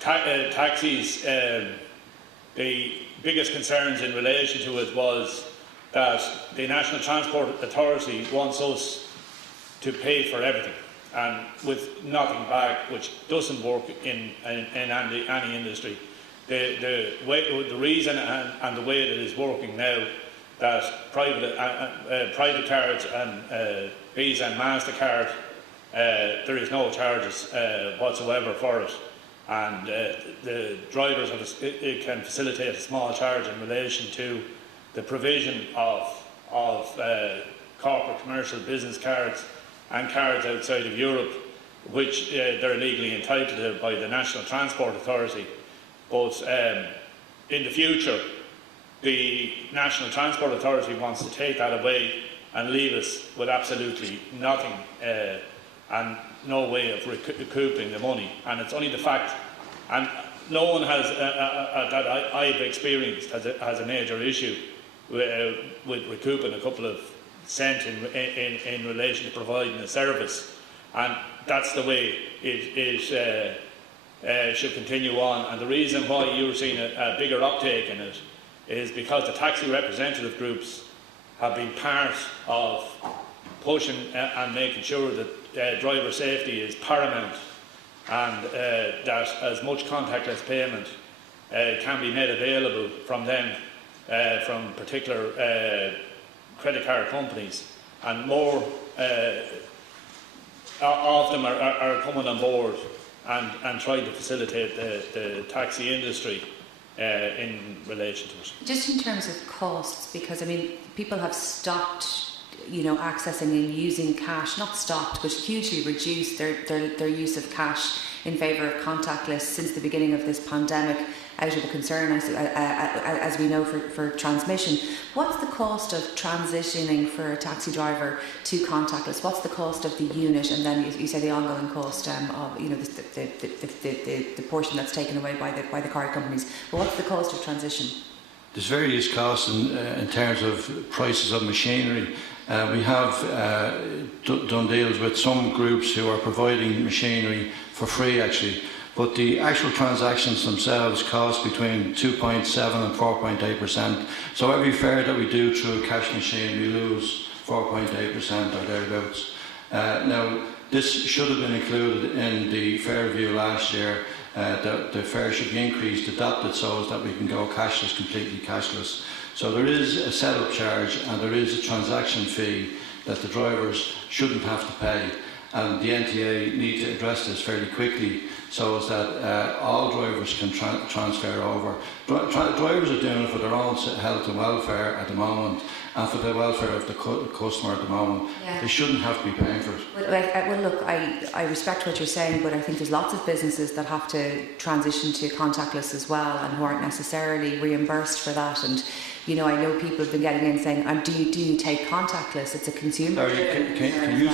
taxis, the biggest concerns in relation to it was that the National Transport Authority wants us to pay for everything, and with nothing back, which doesn't work in any industry. The reason and the way that it is working now, that private cards and Visa and MasterCard, there is no charges whatsoever for it, and the drivers it can facilitate a small charge in relation to the provision of corporate commercial business cards and cards outside of Europe, which they're legally entitled to by the National Transport Authority. But in the future, the National Transport Authority wants to take that away and leave us with absolutely nothing and no way of recouping the money. And it's only the fact, and no one has that I've experienced has a major issue with recouping a couple of cents in relation to providing a service, and that's the way it should continue on. And the reason why you're seeing a bigger uptake in it is because the taxi representative groups have been part of pushing and making sure that driver safety is paramount, and that as much contactless payment can be made available from them, from particular credit card companies, and more of them are coming on board and try to facilitate the taxi industry in relation to it. Just in terms of costs, because I mean, people have stopped, accessing and using cash, not stopped, but hugely reduced their use of cash in favour of contactless since the beginning of this pandemic, out of a concern, as we know, for transmission. What's the cost of transitioning for a taxi driver to contactless? What's the cost of the unit? And then you say the ongoing cost of the portion that's taken away by the car companies. But what's the cost of transition? There's various costs in terms of prices of machinery. We have done deals with some groups who are providing machinery for free, actually. But the actual transactions themselves cost between 2.7 and 4.8%. So every fare that we do through a cash machine, we lose 4.8% or thereabouts. Now, this should have been included in the fare review last year. The fare should be increased, adapted so as that we can go cashless, completely cashless. So there is a setup charge and there is a transaction fee that the drivers shouldn't have to pay. And the NTA need to address this fairly quickly so as that all drivers can transfer over. Drivers are doing it for their own health and welfare at the moment, and for the welfare of the customer at the moment. Yeah. They shouldn't have to be paying for it. Well, look, I respect what you're saying, but I think there's lots of businesses that have to transition to contactless as well, and who aren't necessarily reimbursed for that. And I know people have been getting in saying, do you take contactless? It's a consumer. Can you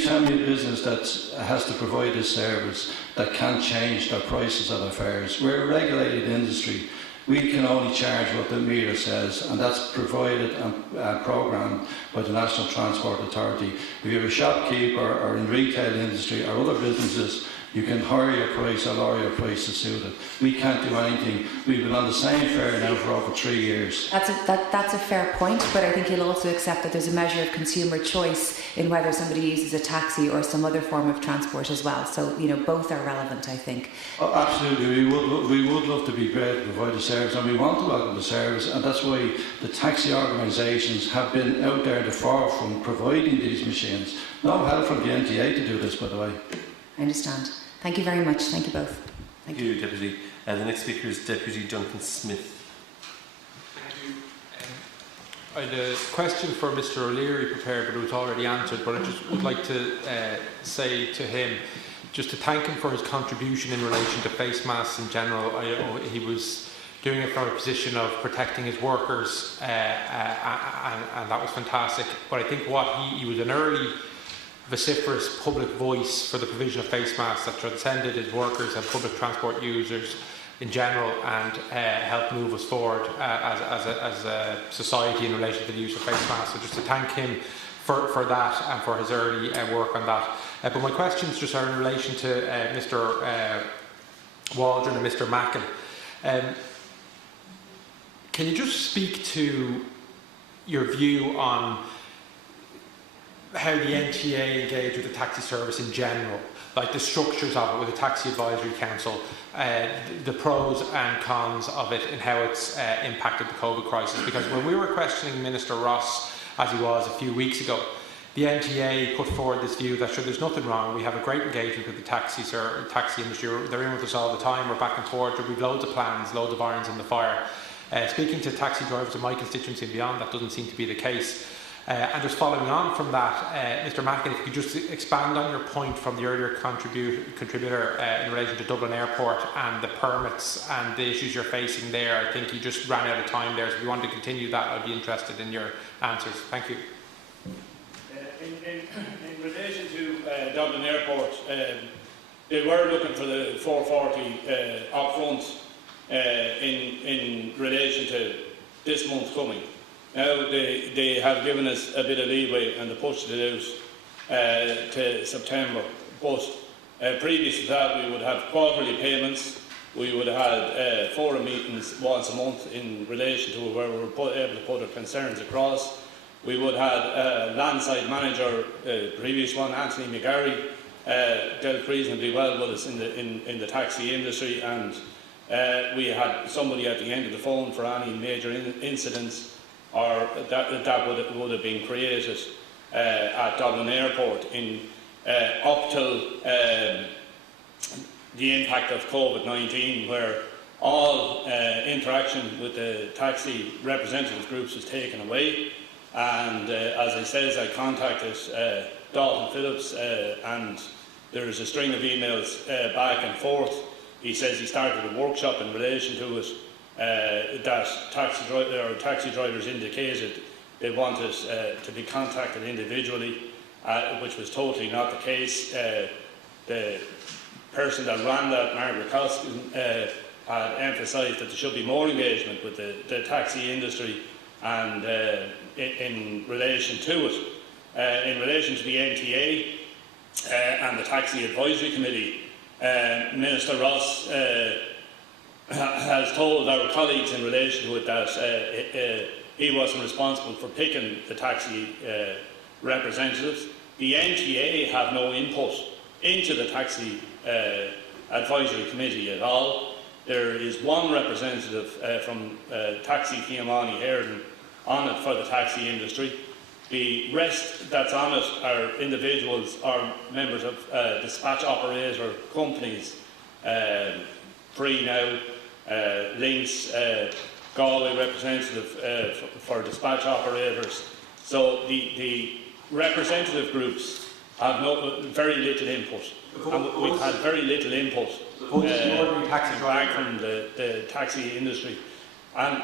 tell me a business that has to provide this service that can't change their prices of their fares? We're a regulated industry. We can only charge what the meter says, and that's provided and programmed by the National Transport Authority. If you're a shopkeeper or in retail industry or other businesses, you can hire your price or lower your price to suit it. We can't do anything. We've been on the same fare now for over 3 years. That's a fair point, but I think you'll also accept that there's a measure of consumer choice in whether somebody uses a taxi or some other form of transport as well. So, both are relevant, I think. Oh, absolutely. We would love to be great to provide a service, and we want to welcome the service, and that's why the taxi organisations have been out there at the forefront providing these machines. No help from the NTA to do this, by the way. I understand. Thank you very much. Thank you both. Thank you, Deputy. The next speaker is Deputy Duncan Smith. Thank you. I had a question for Mr. O'Leary prepared, but it was already answered. But I just would like to say to him, just to thank him for his contribution in relation to face masks in general. He was doing it from a position of protecting his workers, and that was fantastic. But I think he was an early vociferous public voice for the provision of face masks that transcended his workers and public transport users in general, and helped move us forward as a society in relation to the use of face masks. So just to thank him for that and for his early work on that. But my questions just are in relation to Mr. Waldron and Mr. Mackin. Can you just speak to your view on how the NTA engage with the taxi service in general, like the structures of it with the Taxi Advisory Council, the pros and cons of it and how it's impacted the COVID crisis? Because when we were questioning Minister Ross, as he was a few weeks ago, the NTA put forward this view that there's nothing wrong, we have a great engagement with the taxi industry, they're in with us all the time, we're back and forth, we've loads of plans, loads of irons in the fire. Speaking to taxi drivers in my constituency and beyond, that doesn't seem to be the case. And just following on from that, Mr. Mackin, if you could just expand on your point from the earlier contributor in relation to Dublin Airport and the permits and the issues you're facing there. I think you just ran out of time there, so if you want to continue that, I'd be interested in your answers. Thank you. In relation to Dublin Airport, they were looking for the 440 up front in relation to this month coming. Now they have given us a bit of leeway and they pushed it out to September. But previous to that, we would have quarterly payments. We would have had forum meetings once a month in relation to where we were able to put our concerns across. We would have a landside manager, previous one, Anthony McGarry, dealt reasonably well with us in the taxi industry, and we had somebody at the end of the phone for any major incidents or that would have been created at Dublin Airport. Up till the impact of COVID-19, where all interaction with the taxi representative groups was taken away. And as I says, I contacted Dalton Phillips, and there is a string of emails back and forth. He says he started a workshop in relation to it, that taxi drivers indicated they wanted to be contacted individually, which was totally not the case. The person that ran that, Margaret Coskin, had emphasised that there should be more engagement with the taxi industry and in relation to it. In relation to the NTA and the Taxi Advisory Committee, Minister Ross has told our colleagues in relation to it that he wasn't responsible for picking the taxi representatives. The NTA have no input into the Taxi Advisory Committee at all. There is one representative from Taxi Kiamani Herden on it for the taxi industry. The rest that's on it are individuals or members of dispatch operator companies, Free Now, Links, Galway representative for dispatch operators. So the representative groups have very little input. And we've had very little input back from the taxi industry. And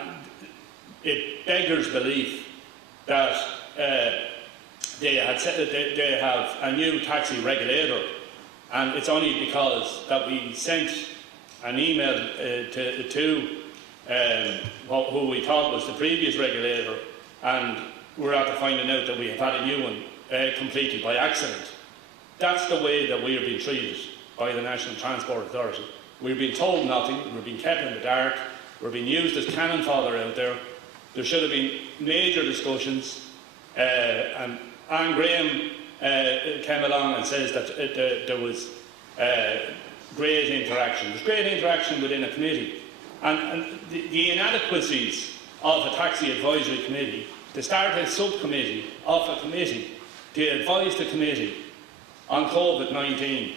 it beggars belief that they have a new taxi regulator, and it's only because that we sent an email to who we thought was the previous regulator, and we're after finding out that we have had a new one completely by accident. That's the way that we are being treated by the National Transport Authority. We're being told nothing, we're being kept in the dark, we're being used as cannon fodder out there. There should have been major discussions, and Anne Graham came along and says that there was great interaction. There's great interaction within a committee, and the inadequacies of a taxi advisory committee, to start a subcommittee of a committee to advise the committee on COVID-19,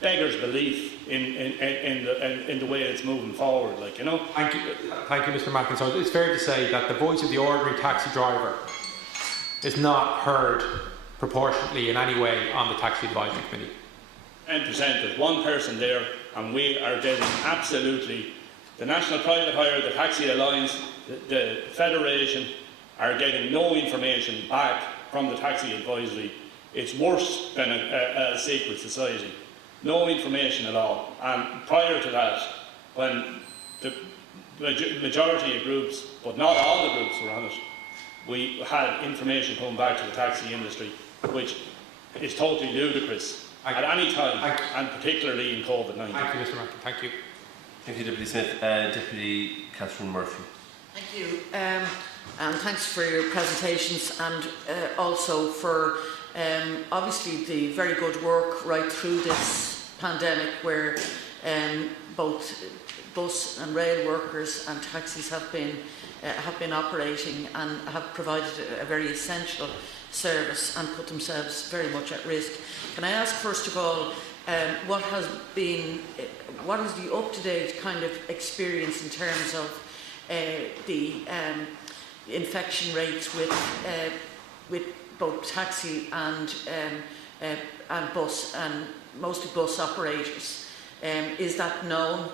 beggars belief in the way it's moving forward. Like, you know. Thank you, Mr. Mackintosh. It's fair to say that the voice of the ordinary taxi driver is not heard proportionately in any way on the Taxi Advisory Committee. 10%. There's one person there, and we are getting absolutely. The National Private Hire, the Taxi Alliance, the Federation are getting no information back from the Taxi Advisory. It's worse than a secret society. No information at all. And prior to that, when the majority of groups, but not all the groups were on it, we had information coming back to the taxi industry, which is totally ludicrous at any time, and particularly in COVID-19. Thank you, Mr. Martin. Thank you. Thank you, Deputy Smith. Deputy Catherine Murphy. Thank you. And thanks for your presentations, and also for obviously the very good work right through this pandemic, where both bus and rail workers and taxis have been operating and have provided a very essential service and put themselves very much at risk. Can I ask first of all, what is the up-to-date kind of experience in terms of the infection rates with both taxi and bus, and mostly bus operators? Is that known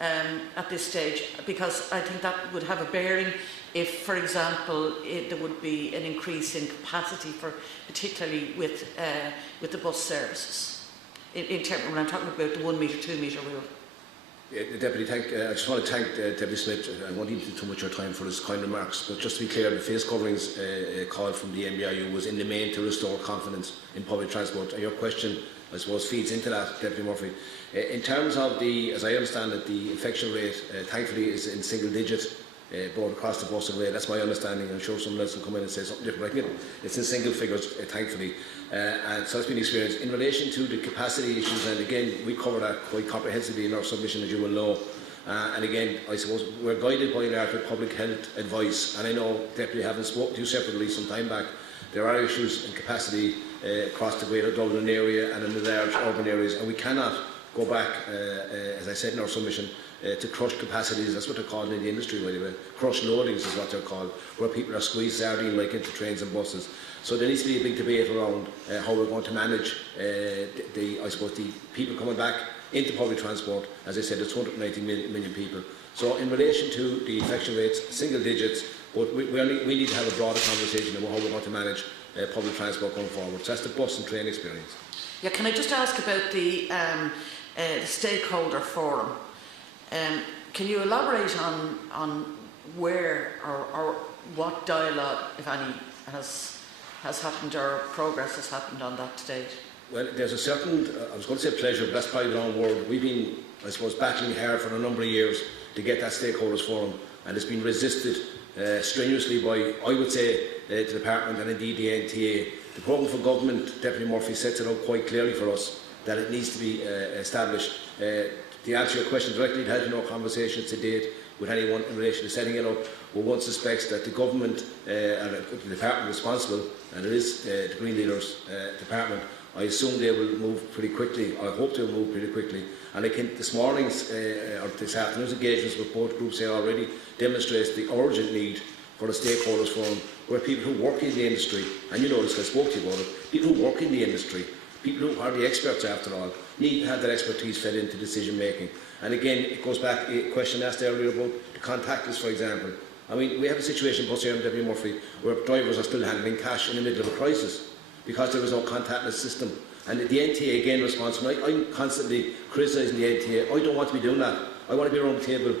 at this stage? Because I think that would have a bearing if, for example, there would be an increase in capacity, particularly with the bus services. In terms, when I'm talking about the 1 metre, 2 metre rule. Deputy, I just want to thank Deputy Smith. I won't need too much of your time for his kind remarks, but just to be clear, the face coverings call from the NBIU was in the main to restore confidence in public transport. And your question, I suppose, feeds into that, Deputy Murphy. In terms of as I understand it, the infection rate, thankfully, is in single digit, both across the bus and rail. That's my understanding. I'm sure someone else will come in and say something different. I think it's in single figures, thankfully. And so that's been experienced. In relation to the capacity issues, and again, we cover that quite comprehensively in our submission, as you will know. And again, I suppose we're guided by our public health advice. And I know, Deputy, having spoken to you separately some time back, there are issues in capacity across the greater Dublin area and in the large urban areas, and we cannot go back, as I said in our submission, to crush capacities. That's what they're called in the industry, by the way. Crush loadings is what they're called, where people are squeezed sardine-like into trains and buses. So there needs to be a big debate around how we're going to manage I suppose the people coming back into public transport. As I said, there's 290 million people. So in relation to the infection rates, single digits, but we need to have a broader conversation about how we're going to manage public transport going forward. So that's the bus and train experience. Yeah, can I just ask about the stakeholder forum? Can you elaborate on where or what dialogue, if any, has happened or progress has happened on that to date? Well, there's a certain, I was going to say pleasure, but that's probably the wrong word. We've been, I suppose, battling hard for a number of years to get that stakeholders forum, and it's been resisted strenuously by, I would say, the Department and indeed the NTA. The programme for government, Deputy Murphy, sets it out quite clearly for us that it needs to be established. To answer your question directly, it has been no conversations to date with anyone in relation to setting it up, but one suspects that the government and the department responsible, and it is the Green Leaders department, I assume they will move pretty quickly. I hope they will move pretty quickly. And I think this morning's or this afternoon's engagements with both groups here already demonstrates the urgent need for a stakeholders forum where people who work in the industry, and you know this, I spoke to you about it, people who work in the industry, people who are the experts after all, need to have that expertise fed into decision making. And again, it goes back to a question asked earlier about the contactless, for example. I mean, we have a situation, Bus here in Deputy Murphy, where drivers are still handling cash in the middle of a crisis because there was no contactless system. And the NTA, again, responsible. I'm constantly criticising the NTA. I don't want to be doing that. I want to be around the table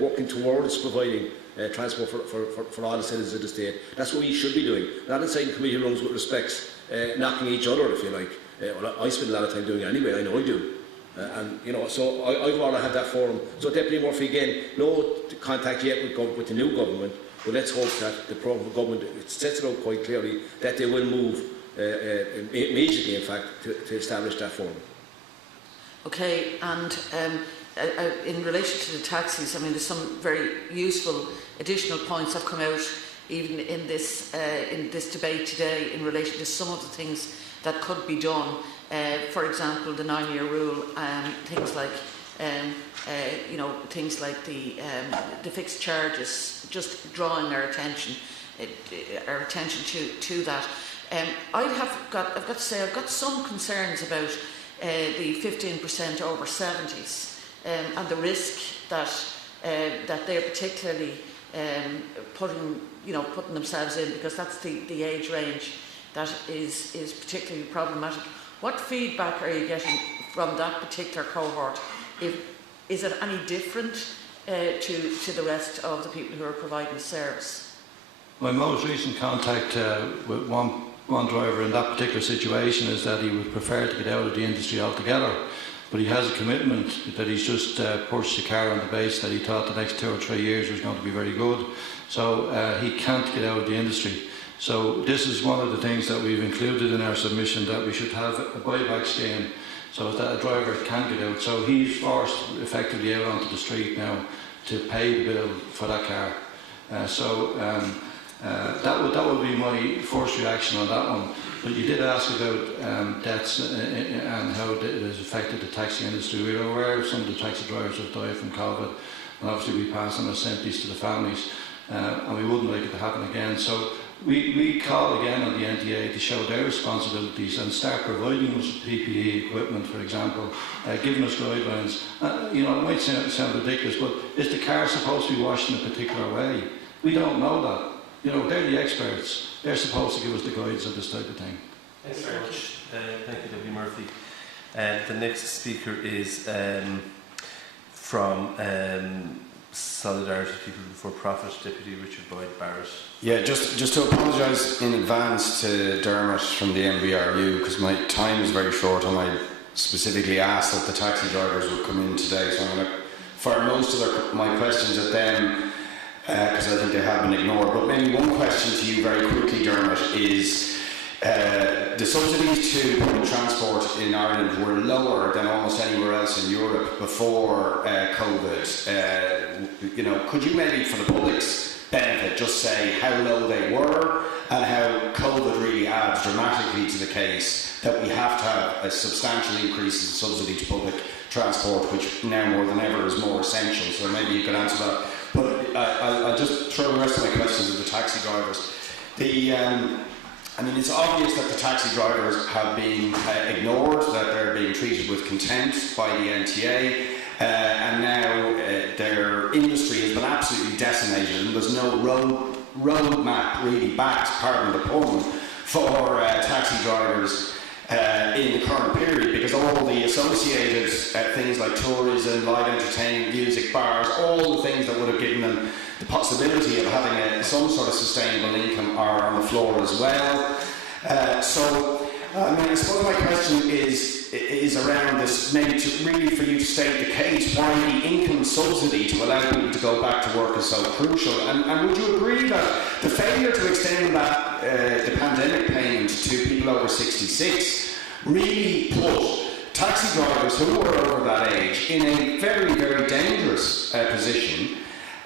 working towards providing transport for all the citizens of the state. That's what we should be doing. Not inside committee rooms with respects, knocking each other, if you like. Well, I spend a lot of time doing it anyway, I know I do. And, you know, so I'd rather have that forum. So Deputy Murphy, again, no contact yet with the new government, but let's hope that the programme of government, it sets it out quite clearly, that they will move immediately, in fact, to establish that forum. Okay, and in relation to the taxis, I mean, there's some very useful additional points have come out even in this debate today in relation to some of the things that could be done. For example, the 9-year rule, things like things like the fixed charges, just drawing our attention to that. I've got to say I've got some concerns about the 15% over 70s and the risk that they're particularly putting themselves in, because that's the age range that is particularly problematic. What feedback are you getting from that particular cohort? Is it any different to the rest of the people who are providing the service? My most recent contact with one driver in that particular situation is that he would prefer to get out of the industry altogether, but he has a commitment that he's just purchased a car on the base that he thought the next 2 or 3 years was going to be very good, so he can't get out of the industry. So this is one of the things that we've included in our submission, that we should have a buyback scheme so that a driver can get out. So he's forced effectively out onto the street now to pay the bill for that car. That would be my first reaction on that one. But you did ask about deaths and how it has affected the taxi industry. We're aware of some of the taxi drivers who have died from COVID, and obviously we pass on our sympathies to the families, and we wouldn't like it to happen again. So we call again on the NTA to show their responsibilities and start providing us with PPE equipment, for example, giving us guidelines. It might sound ridiculous, but is the car supposed to be washed in a particular way? We don't know that. They're the experts. They're supposed to give us the guidance on this type of thing. Thanks very much. Thank you, Deputy Murphy. The next speaker is from Solidarity People Before Profit, Deputy Richard Boyd Barrett. Yeah, just to apologise in advance to Dermot from the MVRU, because my time is very short and I specifically asked that the taxi drivers would come in today, so I'm going to fire most of my questions at them, because I think they have been ignored. But maybe one question to you very quickly, Dermot, is the subsidies to public transport in Ireland were lower than almost anywhere else in Europe before COVID. Could you maybe, for the public's benefit, just say how low they were and how COVID really adds dramatically to the case that we have to have a substantial increase in subsidy to public transport, which now more than ever is more essential. So maybe you could answer that. But I'll just throw the rest of my questions at the taxi drivers. I mean, it's obvious that the taxi drivers have been ignored, that they're being treated with contempt by the NTA, and now their industry has been absolutely decimated, and there's no roadmap really backed, pardon the pun, for taxi drivers in the current period, because all the associated things like tourism, live entertainment, music, bars, all the things that would have given them the possibility of having some sort of sustainable income are on the floor as well. I suppose my question is around this, maybe really for you to state the case why the income subsidy to allow people to go back to work is so crucial. And would you agree that the failure to extend that the pandemic payment to people over 66 really put taxi drivers who are over that age in a very, very dangerous position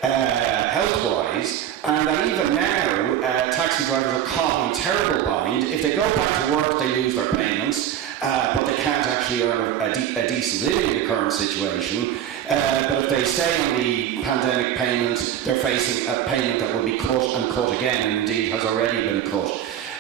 health-wise, and that even now taxi drivers are caught in terrible bind. If they go back to work, they lose their payments, but they can't actually earn a decent living in the current situation. But if they stay on the pandemic payment, they're facing a payment that will be cut and cut again, and indeed has already been cut.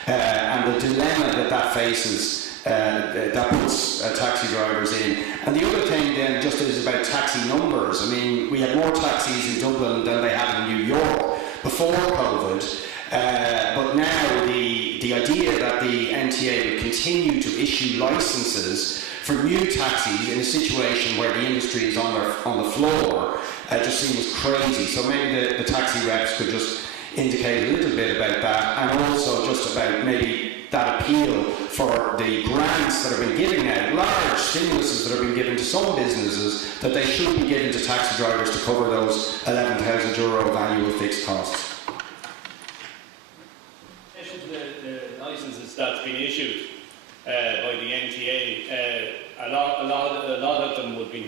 And the dilemma that faces that puts taxi drivers in. And the other thing then just is about taxi numbers. I mean, we had more taxis in Dublin than they had in New York before COVID, but now the idea that the NTA would continue to issue licences for new taxis in a situation where the industry is on the floor just seems crazy. So maybe the taxi reps could just indicate a little bit about that, and also just about maybe that appeal for the grants that have been given out, large stimuluses that have been given to some businesses, that they should be given to taxi drivers to cover those €11,000 of annual fixed costs. The licences that's been issued by the NTA, a lot of them would be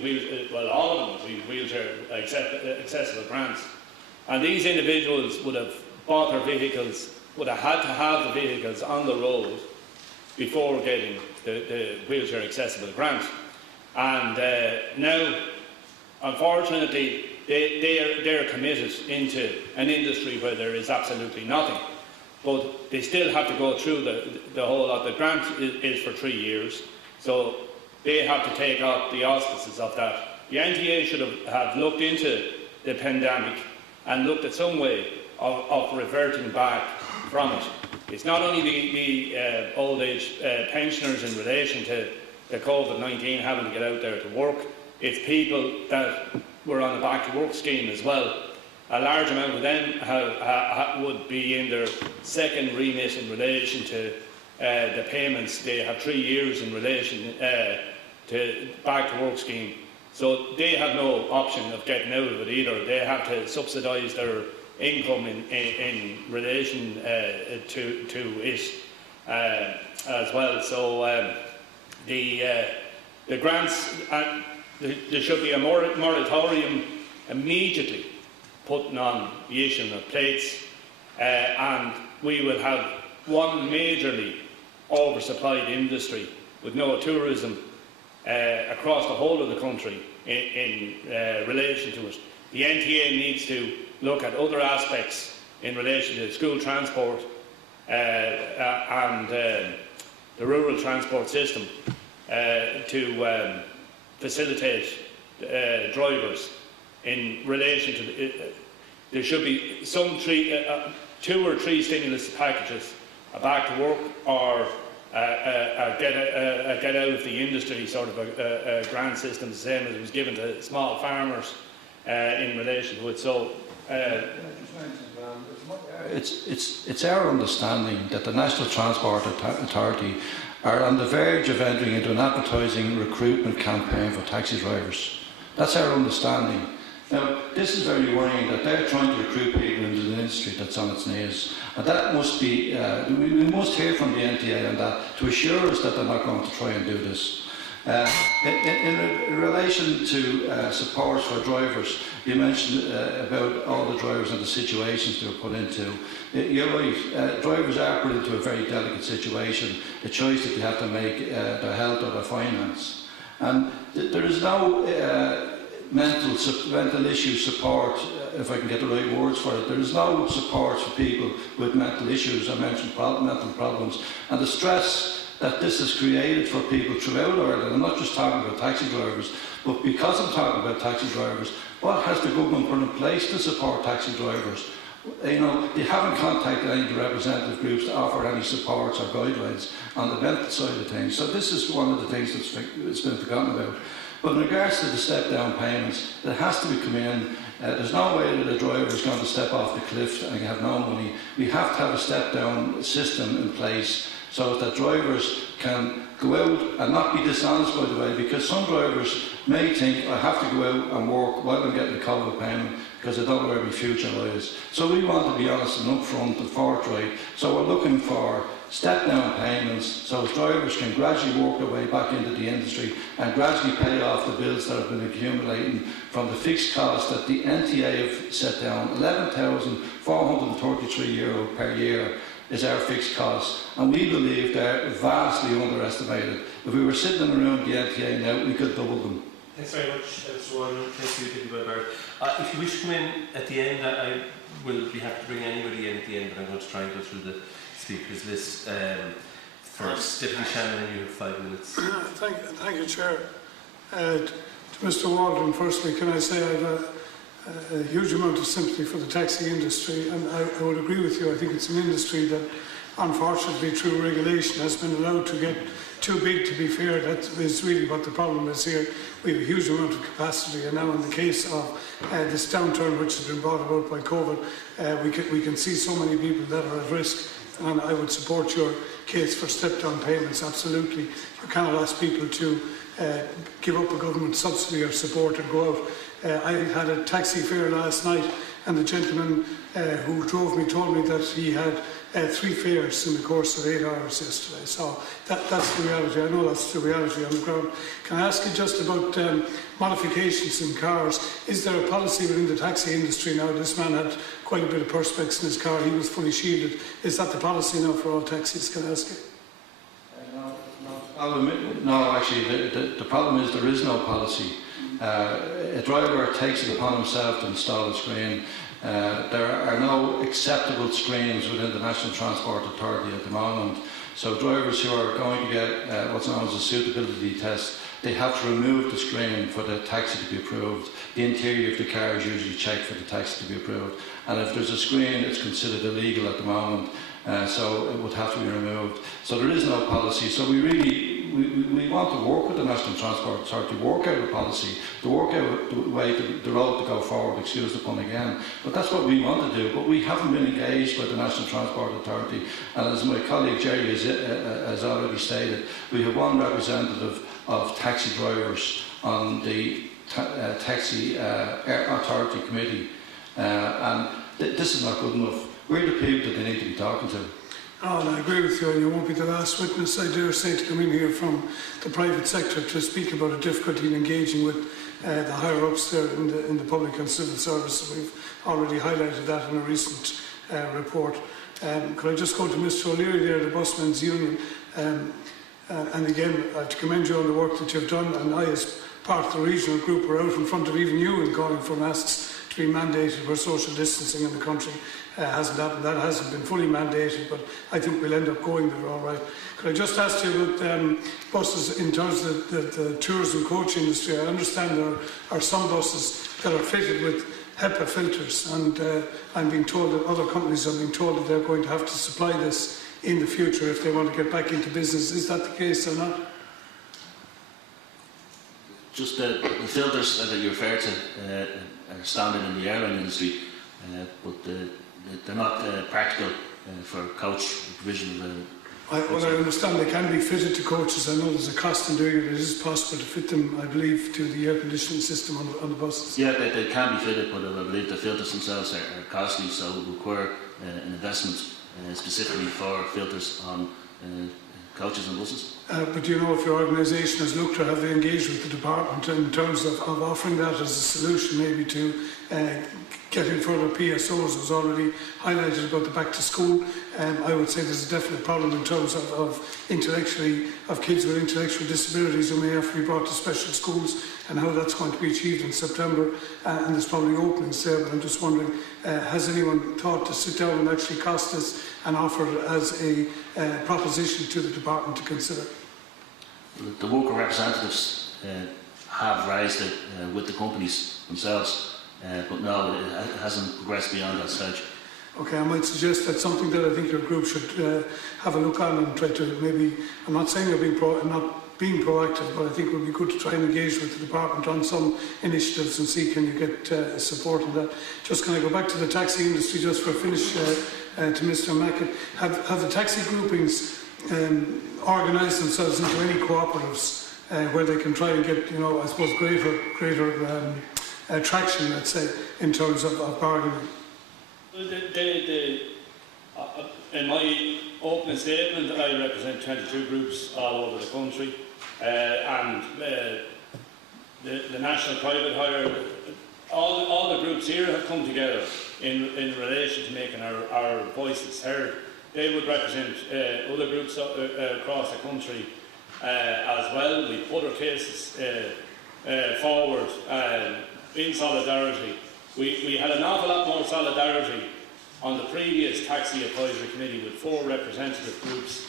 all of them would be wheelchair accessible grants, and these individuals would have bought their vehicles, would have had to have the vehicles on the road before getting the wheelchair accessible grant. And now, unfortunately, they're committed into an industry where there is absolutely nothing. But they still have to go through the whole lot. The grant is for 3 years, so they have to take out the auspices of that. The NTA should have looked into the pandemic and looked at some way of reverting back from it. It's not only the old age pensioners in relation to the COVID-19 having to get out there to work, it's people that were on the back to work scheme as well. A large amount of them would be in their second remit in relation to the payments. They have 3 years in relation to back to work scheme, so they have no option of getting out of it either. They have to subsidise their income in relation to it as well. So the grants, there should be a moratorium immediately putting on the issuing of plates, and we will have one majorly oversupplied industry with no tourism across the whole of the country in relation to it. The NTA needs to look at other aspects in relation to school transport and the rural transport system to facilitate drivers in relation to there should be some 2 or 3 stimulus packages, a back to work or a get out of the industry sort of a grant system, the same as was given to small farmers in relation to it. So it's our understanding that the National Transport Authority are on the verge of entering into an advertising recruitment campaign for taxi drivers. That's our understanding. Now, this is very worrying that they're trying to recruit people into the industry that's on its knees. And that must be, we must hear from the NTA on that to assure us that they're not going to try and do this. In relation to support for drivers, you mentioned about all the drivers and the situations they were put into. You're right, drivers are put into a very delicate situation, a choice that they have to make, their health or their finance. And there is no mental issue support, if I can get the right words for it. There is no support for people with mental issues. I mentioned mental problems. And the stress that this has created for people throughout Ireland. I'm not just talking about taxi drivers, but because I'm talking about taxi drivers, what has the government put in place to support taxi drivers? You know, they haven't contacted any of the representative groups to offer any supports or guidelines on the mental side of things. So this is one of the things that's been forgotten about. But in regards to the step-down payments, it has to be come in. There's no way that a driver is going to step off the cliff and have no money. We have to have a step-down system in place so that drivers can go out and not be dishonest, by the way, because some drivers may think, I have to go out and work while I'm getting the COVID payment because I don't know where my future lies. So we want to be honest and upfront and forthright. So we're looking for step-down payments so drivers can gradually work their way back into the industry and gradually pay off the bills that have been accumulating from the fixed cost that the NTA have set down, €11,433 per year is our fixed cost, and we believe they're vastly underestimated. If we were sitting in a room with the NTA now, we could double them. Thanks very much, Thank you, Deputy Barrett. If you wish to come in at the end, I will be happy to bring anybody in at the end, but I'm going to try and go through the speakers list first. Deputy Shannon, you have 5 minutes. Thank you, Chair. To Mr. Waldron, firstly, can I say I have a huge amount of sympathy for the taxi industry, and I would agree with you. I think it's an industry that, unfortunately, through regulation, has been allowed to get too big to be fair. That is really what the problem is here. We have a huge amount of capacity, and now in the case of this downturn which has been brought about by COVID, we can see so many people that are at risk, and I would support your case for step-down payments, absolutely. You cannot ask people to give up a government subsidy or support and go out. I had a taxi fare last night, and the gentleman who drove me told me that he had 3 fares in the course of 8 hours yesterday. So that's the reality. I know that's the reality on the ground. Can I ask you just about modifications in cars? Is there a policy within the taxi industry now? This man had quite a bit of perspex in his car. He was fully shielded. Is that the policy now for all taxis? Can I ask you? No, actually, the problem is there is no policy. A driver takes it upon himself to install a screen. There are no acceptable screens within the National Transport Authority at the moment. So drivers who are going to get what's known as a suitability test, they have to remove the screen for the taxi to be approved. The interior of the car is usually checked for the taxi to be approved. And if there's a screen, it's considered illegal at the moment. So it would have to be removed. So there is no policy. So we want to work with the National Transport Authority, work out a policy, to work out the way, the road to go forward, excuse the pun again. But that's what we want to do. But we haven't been engaged by the National Transport Authority. And as my colleague Jerry has already stated, we have one representative of taxi drivers on the Taxi Authority Committee. And this is not good enough. We're the people that they need to be talking to. Oh, and I agree with you, and you won't be the last witness, I dare say, to come in here from the private sector to speak about a difficulty in engaging with the higher-ups there in the public and civil service. We've already highlighted that in a recent report. Could I just go to Mr. O'Leary there, the Busmen's Union, and again, I have to commend you on the work that you've done, and I, as part of the regional group, were out in front of even you in calling for masks to be mandated where social distancing in the country hasn't happened. That hasn't been fully mandated, but I think we'll end up going there all right. Could I just ask you about buses in terms of the tourism coach industry? I understand there are some buses that are fitted with HEPA filters, and I'm being told that other companies are being told that they're going to have to supply this in the future if they want to get back into business. Is that the case or not? Just the filters that you refer to are standard in the airline industry, but they're not practical for coach provision of Well, I understand they can be fitted to coaches. I know there's a cost in doing it. It is possible to fit them, I believe, to the air conditioning system on the buses. Yeah, they can be fitted, but I believe the filters themselves are costly, so it would require an investment specifically for filters on coaches and buses. But do you know if your organisation has looked or have they engaged with the department in terms of offering that as a solution, maybe to getting further PSOs? Was already highlighted about the back to school. I would say there's a definite problem in terms of kids with intellectual disabilities who may have to be brought to special schools, and how that's going to be achieved in September. And there's probably openings there, but I'm just wondering, has anyone thought to sit down and actually cost this and offer it as a proposition to the department to consider? The worker representatives have raised it with the companies themselves, but no, it hasn't progressed beyond that stage. Okay, I might suggest that's something that I think your group should have a look on and try to maybe, I'm not saying you're not being proactive, but I think it would be good to try and engage with the department on some initiatives and see can you get support in that. Just can I go back to the taxi industry just for a finish to Mr. Mackett. Have the taxi groupings organised themselves into any cooperatives where they can try and get, I suppose, greater traction, let's say, in terms of bargaining? In my opening statement, I represent 22 groups all over the country, and the National Private Hire, all the groups here have come together in relation to making our voices heard. They would represent other groups across the country as well. We put our cases forward in solidarity. We had an awful lot more solidarity on the previous Taxi Advisory Committee with 4 representative groups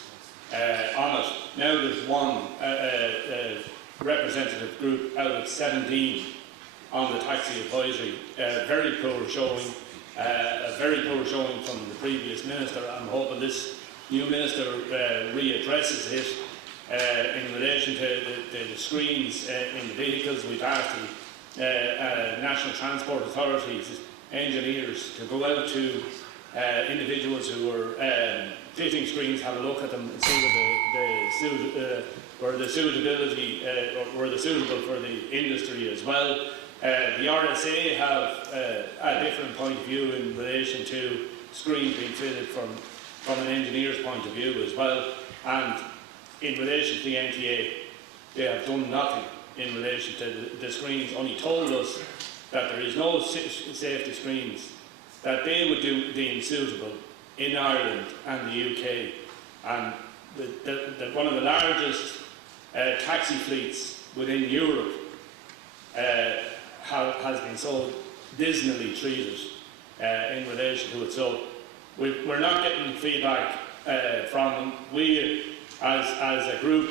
on it. Now there's one representative group out of 17 on the Taxi Advisory. Very poor showing. A very poor showing from the previous minister. I'm hoping this new minister readdresses it in relation to the screens in the vehicles. We've asked the National Transport Authorities, engineers, to go out to individuals who are fitting screens, have a look at them and see where the suitability were the suitable for the industry as well. The RSA have a different point of view in relation to screens being fitted from an engineer's point of view as well. And in relation to the NTA, they have done nothing in relation to the screens, only told us that there is no safety screens that they would deem suitable in Ireland and the UK. And one of the largest taxi fleets within Europe has been so dismally treated in relation to it. So we're not getting feedback from them. We, as a group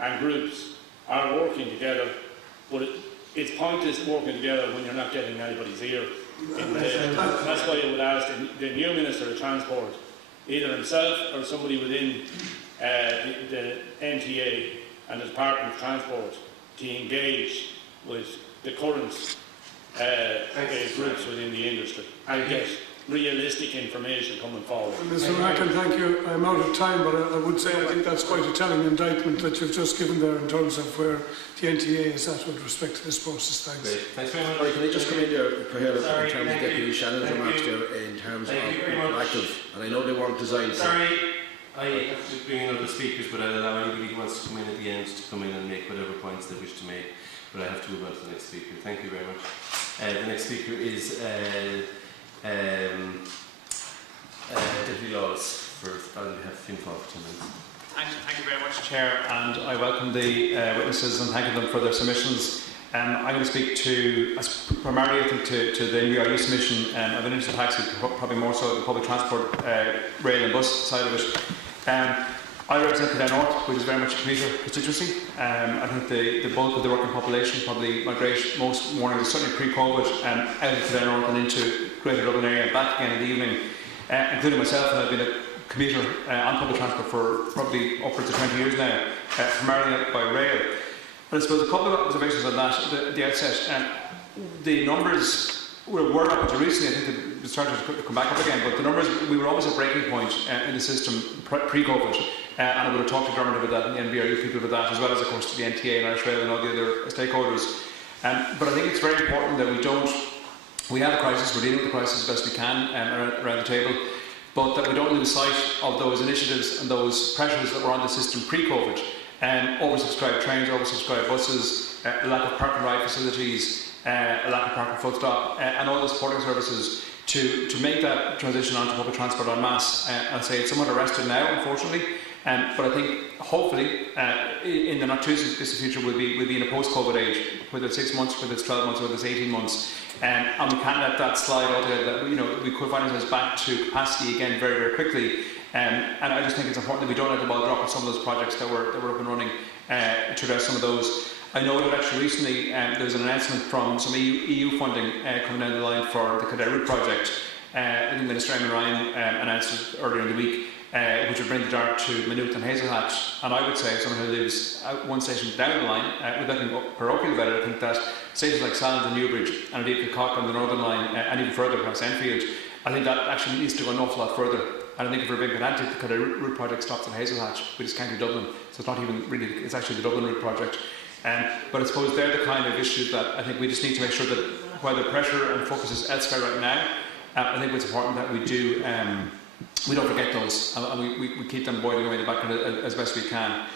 and groups, are working together, but it's pointless working together when you're not getting anybody's ear. That's why I would ask the new Minister of Transport, either himself or somebody within the NTA and the Department of Transport, to engage with the current groups within the industry and get realistic information coming forward. Mr. Mackin, thank you. I'm out of time, but I would say I think that's quite a telling indictment that you've just given there in terms of where the NTA is at with respect to this process. Thanks. Great. Thanks very much. Can I just come in there, in terms of Deputy Shannon's remarks there, in terms of proactive, and I know they weren't designed. Sorry, I have to bring in other speakers, but I'll allow anybody who wants to come in at the end to come in and make whatever points they wish to make. But I have to move on to the next speaker. Thank you very much. The next speaker is Deputy Laws on behalf of FinCom for 10 minutes. Thank you very much, Chair, and I welcome the witnesses and thank them for their submissions. I'm going to speak primarily, I think, to the NBRU submission. I've been into taxi, probably more so the public transport, rail and bus side of it. I represent Kildare North, which is very much a commuter constituency. I think the bulk of the working population probably migrate most mornings, certainly pre-COVID, out of Kildare North and into Greater Dublin area and back again in the evening, including myself. And I've been a commuter on public transport for probably upwards of 20 years now, primarily by rail. But I suppose a couple of observations on that at the outset. The numbers were up until recently. I think they started to come back up again, but the numbers, we were always at breaking point in the system pre-COVID. And I would have talked to Dermot about that and the NBRU people about that, as well as, of course, to the NTA and Irish Rail and all the other stakeholders. But I think it's very important that we have a crisis, we're dealing with the crisis as best we can around the table, but that we don't lose sight of those initiatives and those pressures that were on the system pre-COVID. oversubscribed trains, oversubscribed buses, a lack of park and ride facilities, a lack of parking full stop, and all the supporting services to make that transition onto public transport en masse. I'd say it's somewhat arrested now, unfortunately, but I think hopefully in the not too distant future we'll be in a post-COVID age, whether it's 6 months, whether it's 12 months, whether it's 18 months, and we can't let that slide altogether. That we could find ourselves back to capacity again very, very quickly. And I just think it's important that we don't let the ball drop on some of those projects that were up and running to address some of those. I know that actually recently there was an announcement from some EU funding coming down the line for the Kildare Route project. I think Minister Eamon Ryan announced it earlier in the week, which would bring the Dart to Maynooth and Hazelhatch. And I would say, someone who lives one station down the line, without being parochial about it, I think that stations like Sallins and Newbridge, and indeed Kilcock on the Northern Line, and even further perhaps Enfield, I think that actually needs to go an awful lot further. And I think if we're being pedantic, the Kildare Route project stops at Hazelhatch, which is County Dublin, so it's not even really, it's actually the Dublin Route project. But I suppose they're the kind of issues that I think we just need to make sure that while the pressure and focus is elsewhere right now, I think it's important that we do we don't forget those, and we keep them boiling away in the background as best we can.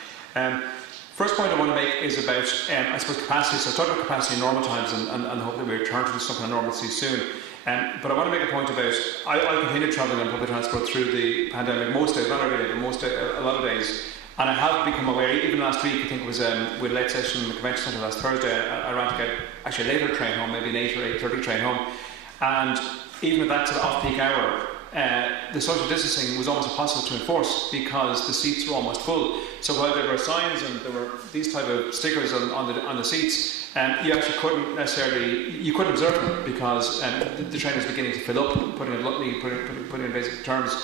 First point I want to make is about, I suppose, capacity. So I talked about capacity in normal times and hope that we return to some kind of normalcy soon. But I want to make a point about, I continued travelling on public transport through the pandemic most days, not every day, but a lot of days. And I have become aware, even last week, I think it was with a late session in the Convention Centre last Thursday, I ran to get actually a later train home, maybe an 8 or 8:30 train home. And even at that sort of off-peak hour, the social distancing was almost impossible to enforce because the seats were almost full. So while there were signs and there were these type of stickers on the seats, you actually couldn't necessarily, you couldn't observe them because the train was beginning to fill up, putting it bluntly, putting it in basic terms.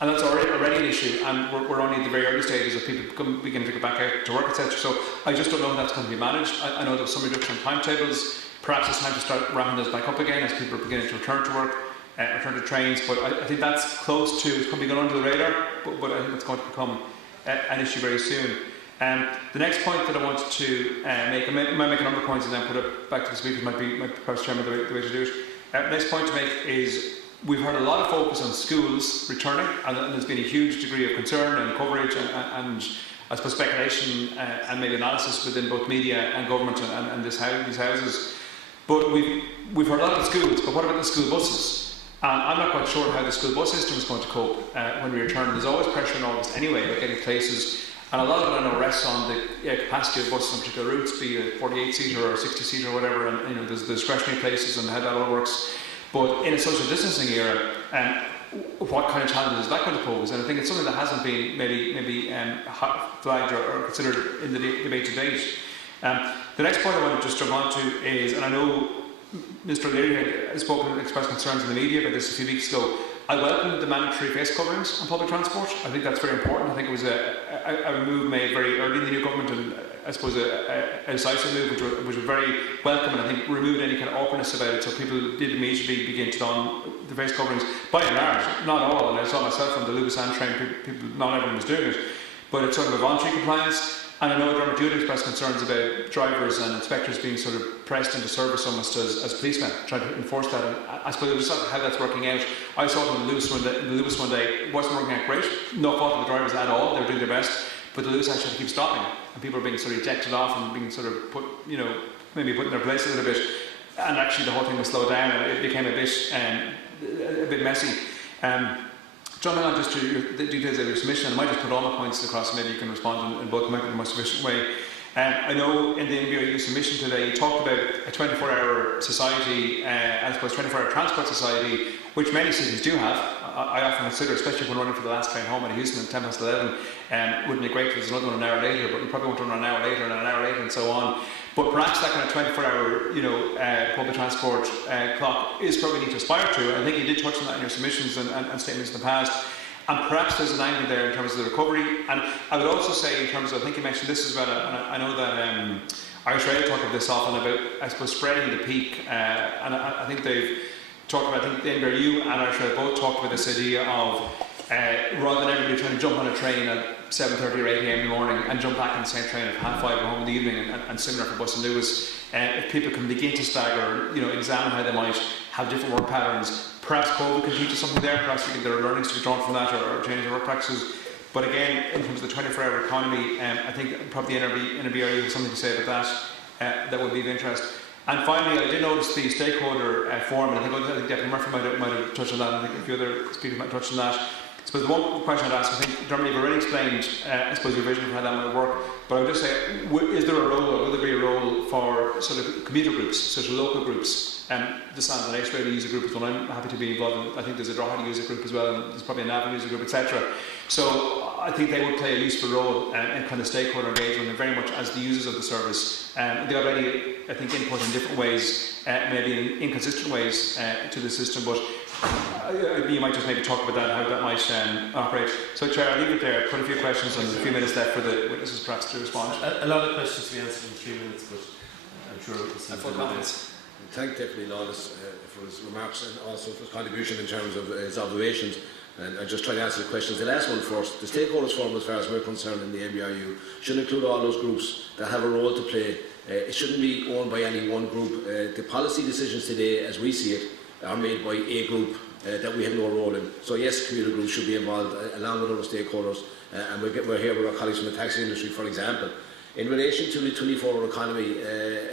And that's already an issue, and we're only in the very early stages of people beginning to go back out to work, etc. So I just don't know how that's going to be managed. I know there was some reduction in timetables. Perhaps it's time to start ramping those back up again as people are beginning to return to work, return to trains. But I think that's close to, it's going to be going under the radar, but I think it's going to become an issue very soon. The next point that I wanted to make, I might make a number of points and then put it back to the speakers, might be perhaps Chairman the way to do it. The next point to make is, we've heard a lot of focus on schools returning, and there's been a huge degree of concern and coverage and I suppose speculation and maybe analysis within both media and government and these houses. But we've heard a lot of the schools, but what about the school buses? I'm not quite sure how the school bus system is going to cope when we return. There's always pressure in August anyway about getting places, and a lot of it I know rests on the capacity of buses on particular routes, be it a 48-seater or a 60-seater or whatever, and there's discretionary places and how that all works. But in a social distancing era, what kind of challenges is that going to pose? And I think it's something that hasn't been maybe flagged or considered in the debate to date. The next point I want to just jump on to is, and I know Mr. O'Leary had spoken and expressed concerns in the media about this a few weeks ago. I welcome the mandatory face coverings on public transport. I think that's very important. I think it was a move made very early in the new government, and I suppose a decisive move which was very welcome, and I think removed any kind of awkwardness about it, so people did immediately begin to don the face coverings. By and large, not all, and I saw myself on the Lewis and train, people, not everyone was doing it, but it's sort of a voluntary compliance. And I know Dermot Jude expressed concerns about drivers and inspectors being sort of pressed into service almost as policemen, trying to enforce that. And I suppose it was sort of how that's working out. I saw it in the Lewis one day. It wasn't working out great. No fault of the drivers at all. They were doing their best. But the Lewis actually had to keep stopping. And people were being sort of ejected off and being sort of put, maybe put in their place a little bit. And actually the whole thing was slowed down and it became a bit messy. Jumping on just to the details of your submission, I might just put all my points across, maybe you can respond in both the most efficient way. I know in the NBRU submission today you talked about a 24-hour society, I suppose 24-hour transport society, which many cities do have. I often consider, especially when running for the last train home in Houston at 11:10, wouldn't it be great if there's another one an hour later, but you probably want to run an hour later and an hour later and so on. But perhaps that kind of 24-hour, public transport clock is probably need to aspire to. I think you did touch on that in your submissions and statements in the past. And perhaps there's an angle there in terms of the recovery. And I would also say in terms of, I think you mentioned this as well, and I know that Irish Radio talk about this often about, I suppose, spreading the peak. And I think they've talked about, I think the NBRU and Irish Radio both talked about this idea of rather than everybody trying to jump on a train at 7:30 or 8 a.m. in the morning and jump back on the same train at 5:30 home in the evening, and similar for Bus and Lewis, if people can begin to stagger, examine how they might have different work patterns. Perhaps COVID can teach us something there. Perhaps there are learnings to be drawn from that, or changing work practices. But again, in terms of the 24-hour economy, I think probably NBRU has something to say about that. That would be of interest. And finally, I did notice the stakeholder forum, and I think Deputy Murphy might have touched on that, and I think a few other speakers might have touched on that. I suppose the one question I'd ask, I think, Dermot, you've already explained, I suppose, your vision for how that might work, but I would just say, is there a role, or will there be a role for sort of commuter groups, such as local groups? The Sand and Ice Rail user group is one I'm happy to be involved in. I think there's a Drogheda user group as well, and there's probably an Navan user group, etc. So I think they would play a useful role in kind of stakeholder engagement, and very much as the users of the service. They already, I think, input in different ways, maybe in inconsistent ways to the system, but you might just maybe talk about that, how that might operate. So, Chair, I'll leave it there. Put a few questions and a few minutes left for the witnesses perhaps to respond. A lot of questions to be answered in 3 minutes, but I'm sure it was full confidence. Thank Deputy Lawless for his remarks and also for his contribution in terms of his observations. And I just try to answer the questions. The last one first. The stakeholders forum, as far as we're concerned in the MBRU, should include all those groups that have a role to play. It shouldn't be owned by any one group. The policy decisions today, as we see it, are made by a group that we have no role in. So yes, commuter groups should be involved along with other stakeholders, and we're here with our colleagues from the taxi industry, for example. In relation to the 24-hour economy,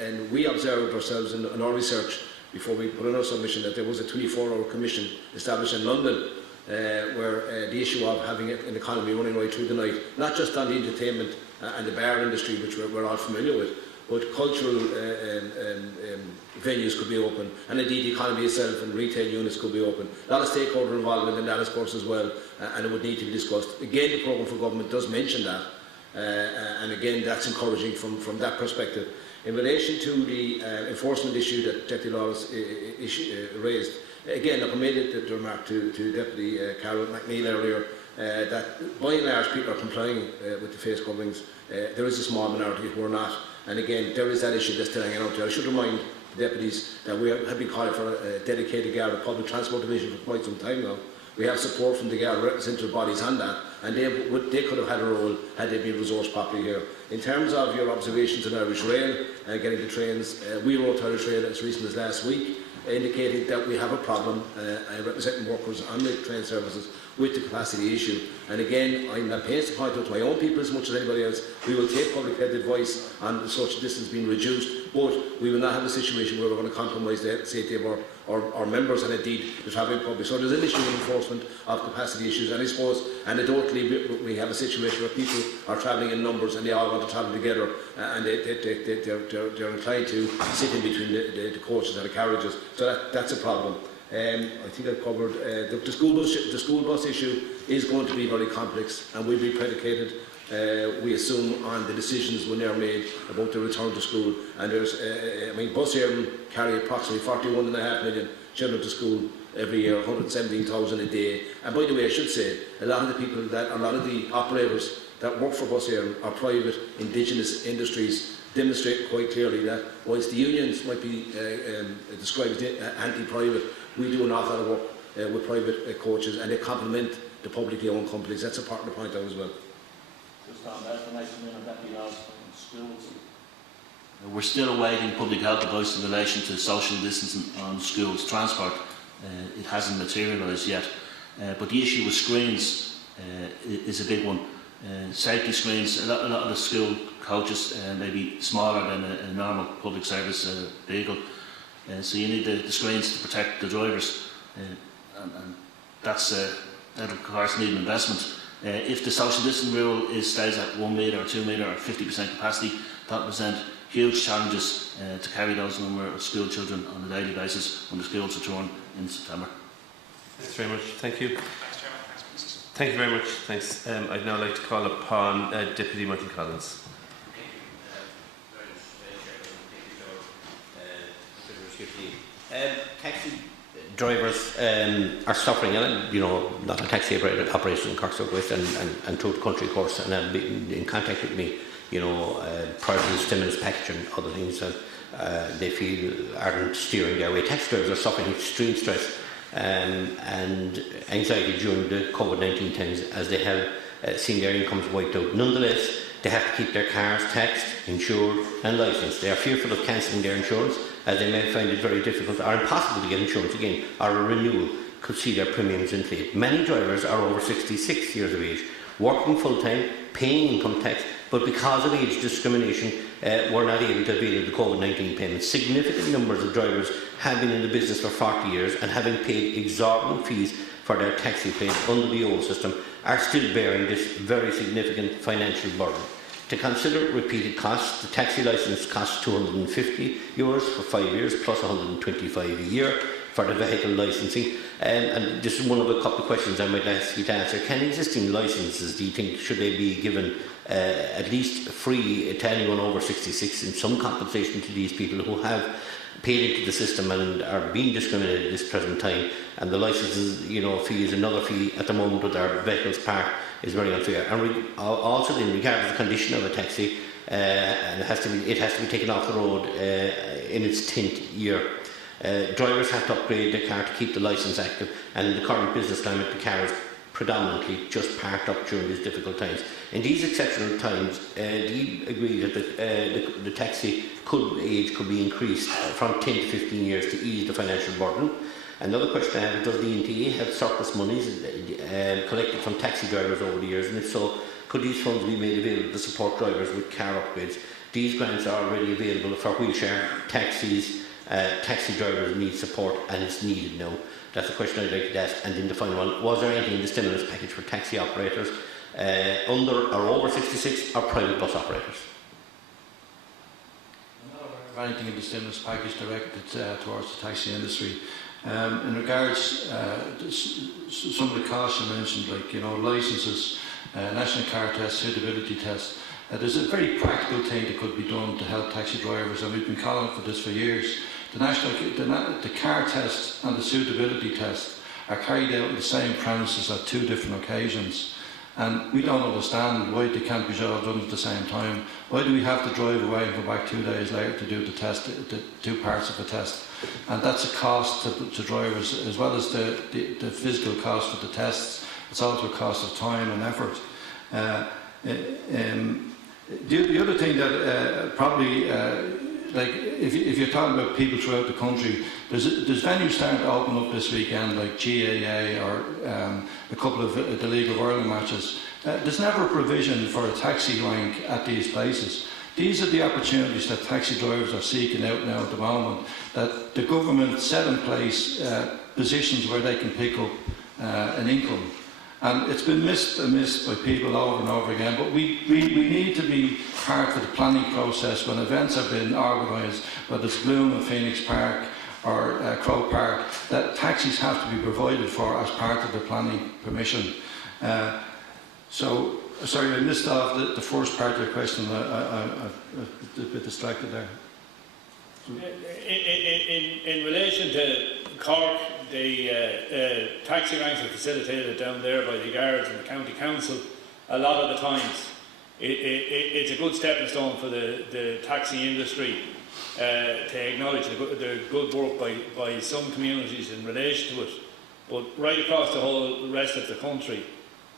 and we observed ourselves in our research before we put in our submission that there was a 24-hour commission established in London where the issue of having an economy running right through the night, not just on the entertainment and the bar industry, which we're all familiar with, but cultural venues could be open, and indeed the economy itself and retail units could be open. A lot of stakeholder involvement in that, of course, as well, and it would need to be discussed. Again, the programme for government does mention that, and again, that's encouraging from that perspective. In relation to the enforcement issue that Deputy Lawless raised, again, I made the remark to Deputy Carol McNeil earlier that by and large people are complying with the face coverings. There is a small minority who are not, and again, there is that issue that's still hanging out there. I should remind the deputies that we have been calling for a dedicated Garda Public Transport Division for quite some time now. We have support from the Garda representative bodies on that, and they could have had a role had they been resourced properly here. In terms of your observations on Irish Rail and getting the trains, we wrote to Irish Rail as recent as last week, indicating that we have a problem representing workers on the train services with the capacity issue. And again, I'm not pains to point out to my own people as much as anybody else, we will take public health advice on social distance being reduced, but we will not have a situation where we're going to compromise the safety of our members and indeed the travelling public. So there's an issue of enforcement of capacity issues, and I suppose anecdotally we have a situation where people are travelling in numbers and they all want to travel together, and they're inclined to sit in between the coaches and the carriages. So that's a problem. I think I've covered the school bus issue is going to be very complex and will be predicated, we assume, on the decisions when they're made about the return to school. And there's, Bus Éireann carry approximately 41.5 million children to school every year, 117,000 a day. And by the way, I should say, a lot of the operators that work for Bus Éireann are private indigenous industries, demonstrate quite clearly that whilst the unions might be described as anti-private, we do an awful lot of work with private coaches, and they complement the publicly owned companies. That's a part of the point out as well. Just on that, the next minute that we ask on schools. We're still awaiting public health advice in relation to social distancing on schools transport. It hasn't materialised yet, but the issue with screens is a big one. Safety screens, a lot of the school coaches may be smaller than a normal public service vehicle, so you need the screens to protect the drivers, and that'll of course need an investment. If the social distancing rule stays at 1 metre or 2 metre or 50% capacity, that will present huge challenges to carry those number of school children on a daily basis when the schools return in September. Thanks very much. Thank you. Thank you very much. Thanks. I'd now like to call upon Deputy Michael Collins. Taxi drivers are suffering, and not a taxi operation in Cork South West and throughout the country, of course, and have been in contact with me, prior to the stimulus package and other things that they feel aren't steering their way. Taxi drivers are suffering extreme stress and anxiety during the COVID-19 times, as they have seen their incomes wiped out. Nonetheless, they have to keep their cars taxed, insured and licensed. They are fearful of cancelling their insurance, as they may find it very difficult or impossible to get insurance again, or a renewal could see their premiums inflate. Many drivers are over 66 years of age, working full-time, paying income tax, but because of age discrimination, were not able to avail of the COVID-19 payments. Significant numbers of drivers have been in the business for 40 years and, having paid exorbitant fees for their taxi pay under the old system, are still bearing this very significant financial burden. To consider repeated costs, the taxi licence costs €250 for 5 years, plus £125 a year for the vehicle licensing. And this is one of a couple of questions I might ask you to answer. Can existing licences, do you think, should they be given at least free to anyone over 66, and some compensation to these people who have paid into the system and are being discriminated at this present time? And the licences, fee is another fee at the moment with our vehicles parked is very unfair. And also, in regard to the condition of a taxi, and it has to be taken off the road in its 10th year. Drivers have to upgrade their car to keep the licence active, and in the current business climate, the car is predominantly just parked up during these difficult times. In these exceptional times, do you agree that the taxi age could be increased from 10 to 15 years to ease the financial burden? Another question I have: does the NTA have surplus monies collected from taxi drivers over the years, and if so, could these funds be made available to support drivers with car upgrades? These grants are already available for wheelchair taxis. Taxi drivers need support, and it's needed now. That's a question I'd like to ask. And then the final one: was there anything in the stimulus package for taxi operators under or over 66 or private bus operators? I'm not aware of anything in the stimulus package directed towards the taxi industry. In regards to some of the costs you mentioned, like licences, national car test, suitability test, there's a very practical thing that could be done to help taxi drivers, and we've been calling for this for years. The car test and the suitability test are carried out on the same premises at two different occasions, and we don't understand why they can't be done at the same time. Why do we have to drive away and go back 2 days later to do the test, the two parts of the test? And that's a cost to drivers, as well as the physical cost for the tests. It's also a cost of time and effort. The other thing that probably, if you're talking about people throughout the country, there's venues starting to open up this weekend, like GAA or a couple of the League of Ireland matches. There's never a provision for a taxi rank at these places. These are the opportunities that taxi drivers are seeking out now at the moment, that the government set in place positions where they can pick up an income. And it's been missed by people over and over again, but we need to be part of the planning process when events have been organised, whether it's Bloom and Phoenix Park or Croke Park, that taxis have to be provided for as part of the planning permission. Sorry, I missed off the first part of your question. I'm a bit distracted there. In relation to Cork, the taxi ranks are facilitated down there by the guards and the county council. A lot of the times, it's a good stepping stone for the taxi industry to acknowledge the good work by some communities in relation to it. But right across the whole rest of the country,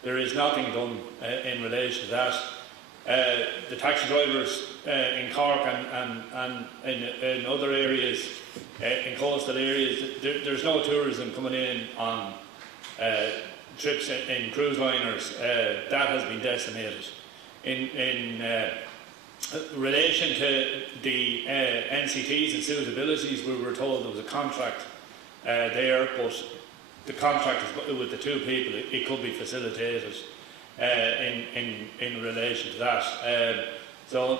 there is nothing done in relation to that. The taxi drivers in Cork and in other areas, in coastal areas, there's no tourism coming in on trips in cruise liners. That has been decimated. In relation to the NCTs and suitabilities, we were told there was a contract there, but the contract is with the two people. It could be facilitated in relation to that. So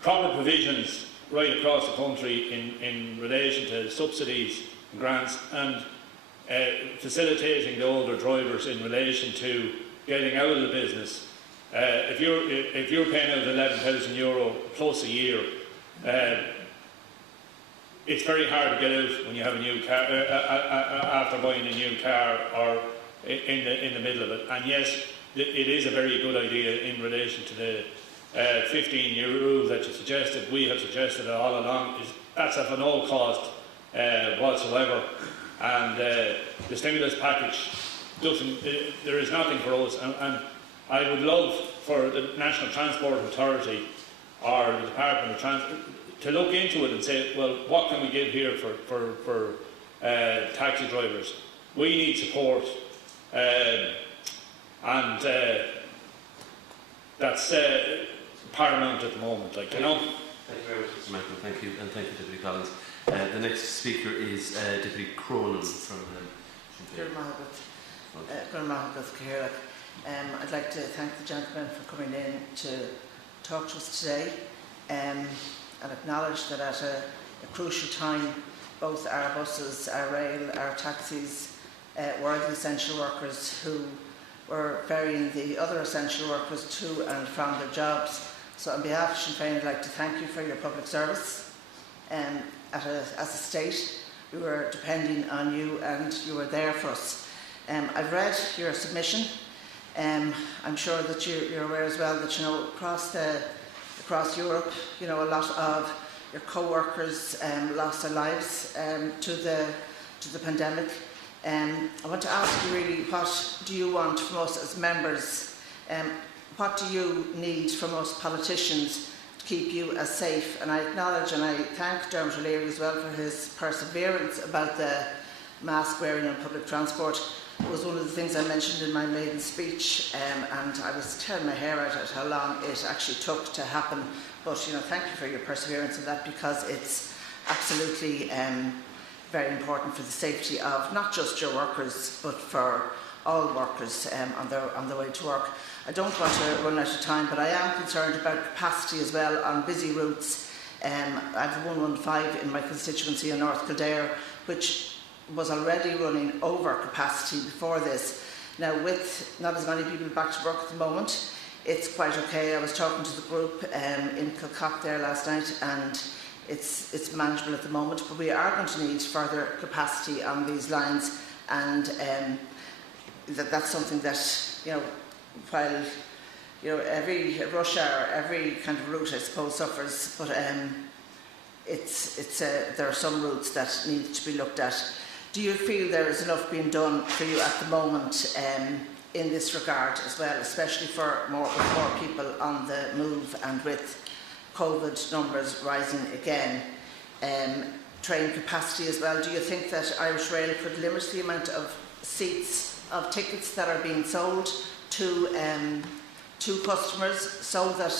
proper provisions right across the country in relation to subsidies and grants, and facilitating the older drivers in relation to getting out of the business. If you're paying out €11,000 plus a year, it's very hard to get out when you have a new car after buying a new car or in the middle of it. And yes, it is a very good idea in relation to the 15-year rule that you suggested. We have suggested it all along. That's at no cost whatsoever, and the stimulus package doesn't. There is nothing for us, and I would love for the National Transport Authority or the Department of Transport to look into it and say, well, what can we give here for taxi drivers? We need support. and that's paramount at the moment. Like, you know. Thank you very much, Mr. Michael. Thank you, and thank you, Deputy Collins. The next speaker is Deputy Cronin from I'd like to thank the gentleman for coming in to talk to us today and acknowledge that at a crucial time, both our buses, our rail, our taxis were the essential workers who were ferrying the other essential workers to and from their jobs. So on behalf of Sinn Féin, I'd like to thank you for your public service. As a state, we were depending on you and you were there for us. I've read your submission. I'm sure that you're aware as well that, you know, across Europe, you know, a lot of your co-workers lost their lives to the pandemic. I want to ask you really, what do you want from us as members? What do you need from us politicians to keep you as safe? And I acknowledge and I thank Dermot O'Leary as well for his perseverance about the mask wearing on public transport. It was one of the things I mentioned in my maiden speech, and I was tearing my hair out at how long it actually took to happen. But, you know, thank you for your perseverance in that, because it's absolutely very important for the safety of not just your workers, but for all workers on their way to work. I don't want to run out of time, but I am concerned about capacity as well on busy routes. I have the 115 in my constituency in North Kildare, which was already running over capacity before this. Now, with not as many people back to work at the moment, it's quite okay. I was talking to the group in Kilcock there last night, and it's manageable at the moment, but we are going to need further capacity on these lines, and that's something that, you know, while, you know, every rush hour, every kind of route, I suppose, suffers, but there are some routes that need to be looked at. Do you feel there is enough being done for you at the moment in this regard as well, especially with more people on the move and with COVID numbers rising again? Train capacity as well. Do you think that Irish Rail could limit the amount of seats, of tickets that are being sold to customers, so that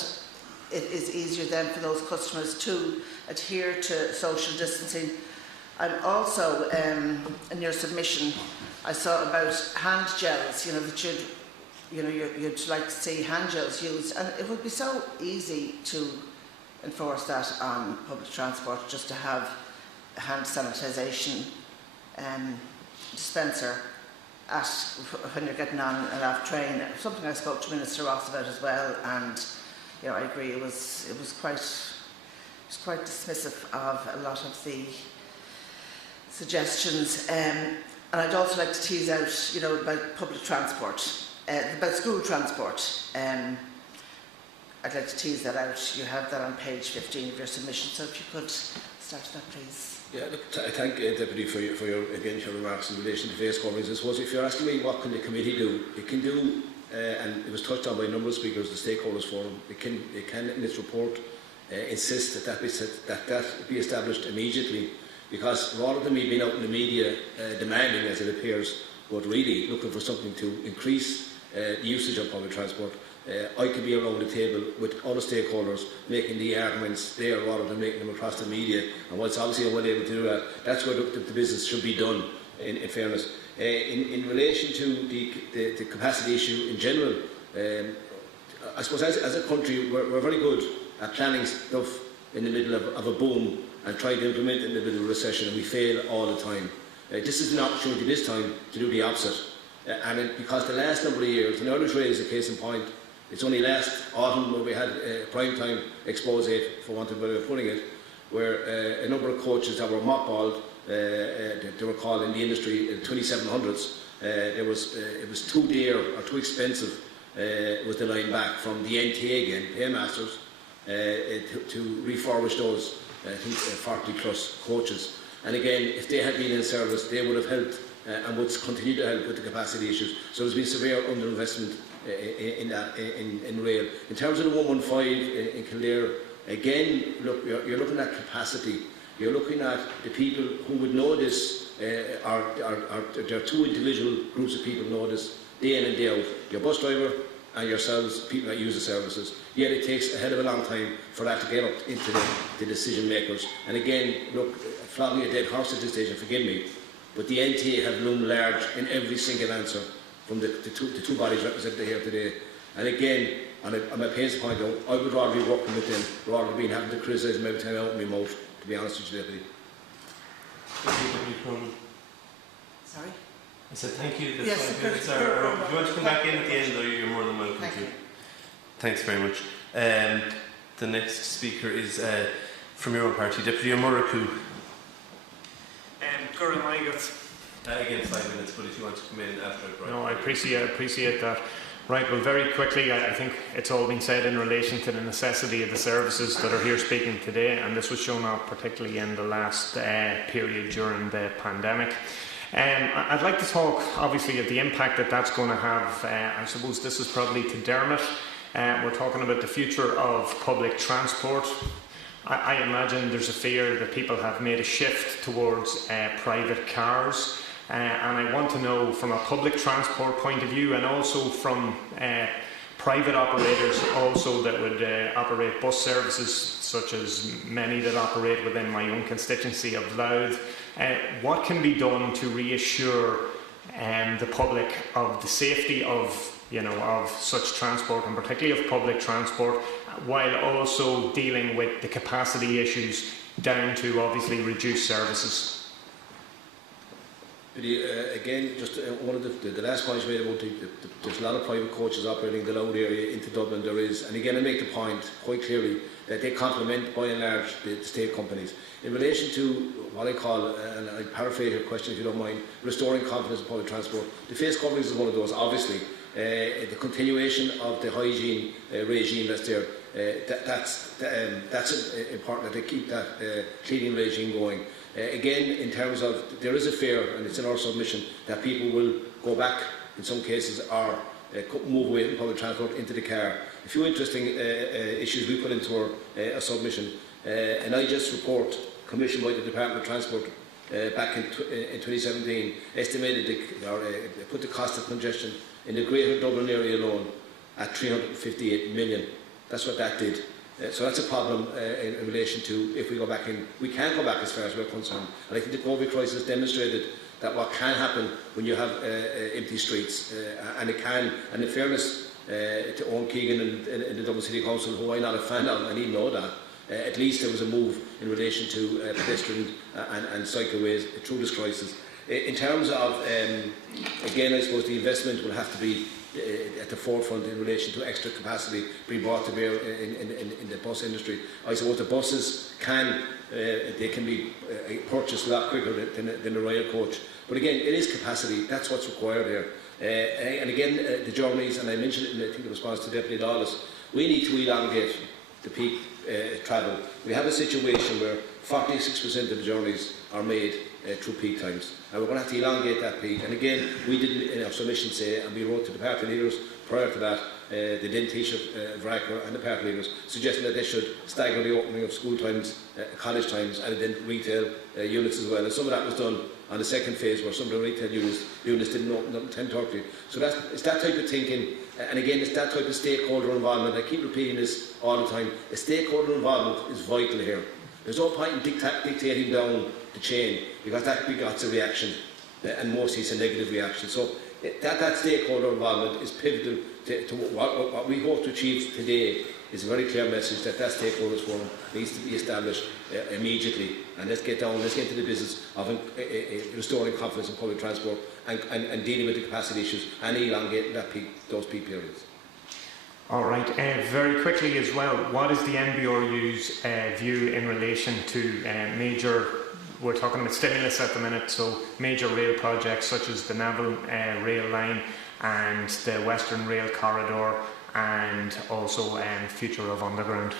it is easier then for those customers to adhere to social distancing? I'm also, in your submission, I saw about hand gels, you know, that you'd like to see hand gels used, and it would be so easy to enforce that on public transport, just to have a hand sanitisation dispenser when you're getting on and off train. Something I spoke to Minister Ross about as well, and, you know, I agree, it was quite dismissive of a lot of the suggestions. And I'd also like to tease out, you know, about public transport, about school transport. I'd like to tease that out. You have that on page 15 of your submission, so if you could start that, please. Yeah, look, I thank Deputy for your remarks in relation to face coverings. I suppose if you're asking me what can the committee do, it can do, and it was touched on by a number of speakers, the stakeholders forum. It can in its report insist that be established immediately, because rather than me being out in the media demanding, as it appears, but really looking for something to increase the usage of public transport, I can be around the table with all the stakeholders making the arguments there rather than making them across the media. And whilst obviously I'm well able to do that, that's where the business should be done, in fairness. In relation to the capacity issue in general, I suppose as a country we're very good at planning stuff in the middle of a boom and trying to implement it in the middle of a recession, and we fail all the time. This is an opportunity this time to do the opposite. Because the last number of years, and Irish Rail is a case in point, it's only last autumn where we had a prime time expose, for want of a way of putting it, where a number of coaches that were mothballed, they were called in the industry 2700s. It was too dear or too expensive, was the line back from the NTA again, paymasters, to refurbish those, I think, 40 plus coaches. And again, if they had been in service, they would have helped and would continue to help with the capacity issues. So there's been severe underinvestment in rail. In terms of the 115 in Kildare, again, look, you're looking at capacity. You're looking at the people who would know this there are two individual groups of people know this day in and day out. Your bus driver and yourselves, people that use the services. Yet it takes a hell of a long time for that to get up into the decision makers. And again, look, flogging a dead horse at this stage, and forgive me, but the NTA have loomed large in every single answer from the two bodies represented here today. And again, and my pains to point out, I would rather be working with them rather than having to criticise them every time I open my mouth, to be honest with you, Deputy. Sorry? I said thank you. The Yes, 5 minutes are up. If you want to come back in at the end, though, you're more than welcome to. Thanks very much. The next speaker is from your own party, Deputy O'Murraku. Again, 5 minutes, but if you want to come in after it, right? No, I appreciate that. Right, well, very quickly, I think it's all been said in relation to the necessity of the services that are here speaking today, and this was shown up particularly in the last period during the pandemic. I'd like to talk, obviously, of the impact that that's going to have. I suppose this is probably to Dermot. We're talking about the future of public transport. I imagine there's a fear that people have made a shift towards private cars. And I want to know, from a public transport point of view, and also from private operators also that would operate bus services, such as many that operate within my own constituency of Louth, what can be done to reassure the public of the safety of such transport, and particularly of public transport, while also dealing with the capacity issues down to obviously reduced services? Again, just one of the last points you made about there's a lot of private coaches operating in the Louth area into Dublin. There is, and again I make the point quite clearly that they complement by and large the state companies. In relation to what I call, and I paraphrase your question if you don't mind, restoring confidence in public transport, the face coverings is one of those, obviously. The continuation of the hygiene regime that's there, that's important that they keep that cleaning regime going. Again, in terms of, there is a fear, and it's in our submission, that people will go back, in some cases, or move away from public transport into the car. A few interesting issues we put into our submission. An IGES report commissioned by the Department of Transport back in 2017 estimated put the cost of congestion in the Greater Dublin area alone at 358 million. That's what that did. So that's a problem in relation to if we go back in. We can't go back as far as we're concerned. And I think the COVID crisis demonstrated that what can happen when you have empty streets, and it can, and in fairness to Owen Keegan and the Dublin City Council, who I'm not a fan of, and he know that, at least there was a move in relation to pedestrian and cycleways through this crisis. In terms of, again, I suppose the investment will have to be at the forefront in relation to extra capacity being brought to bear in the bus industry. I suppose the buses can be purchased a lot quicker than the rail coach. But again, it is capacity. That's what's required here. And again, the journeys, and I mentioned it in the response to Deputy Lawless, we need to elongate the peak travel. We have a situation where 46% of the journeys are made through peak times, and we're going to have to elongate that peak. And again, we didn't in our submission say, and we wrote to the party leaders prior to that, the then Taoiseach Varadkar and the party leaders, suggesting that they should stagger the opening of school times, college times, and then retail units as well. And some of that was done on the second phase, where some of the retail units didn't open until 10:30. So it's that type of thinking, and again, it's that type of stakeholder involvement. I keep repeating this all the time. The stakeholder involvement is vital here. There's no point in dictating down the chain, because that begots a reaction, and mostly it's a negative reaction. So that stakeholder involvement is pivotal to what we hope to achieve today. Is a very clear message that stakeholders forum needs to be established immediately, and let's get into the business of restoring confidence in public transport and dealing with the capacity issues and elongating those peak periods. All right. Very quickly as well, what is the NBRU's view in relation to major, we're talking about stimulus at the minute, so major rail projects such as the Naval Rail Line and the Western Rail Corridor, and also future of underground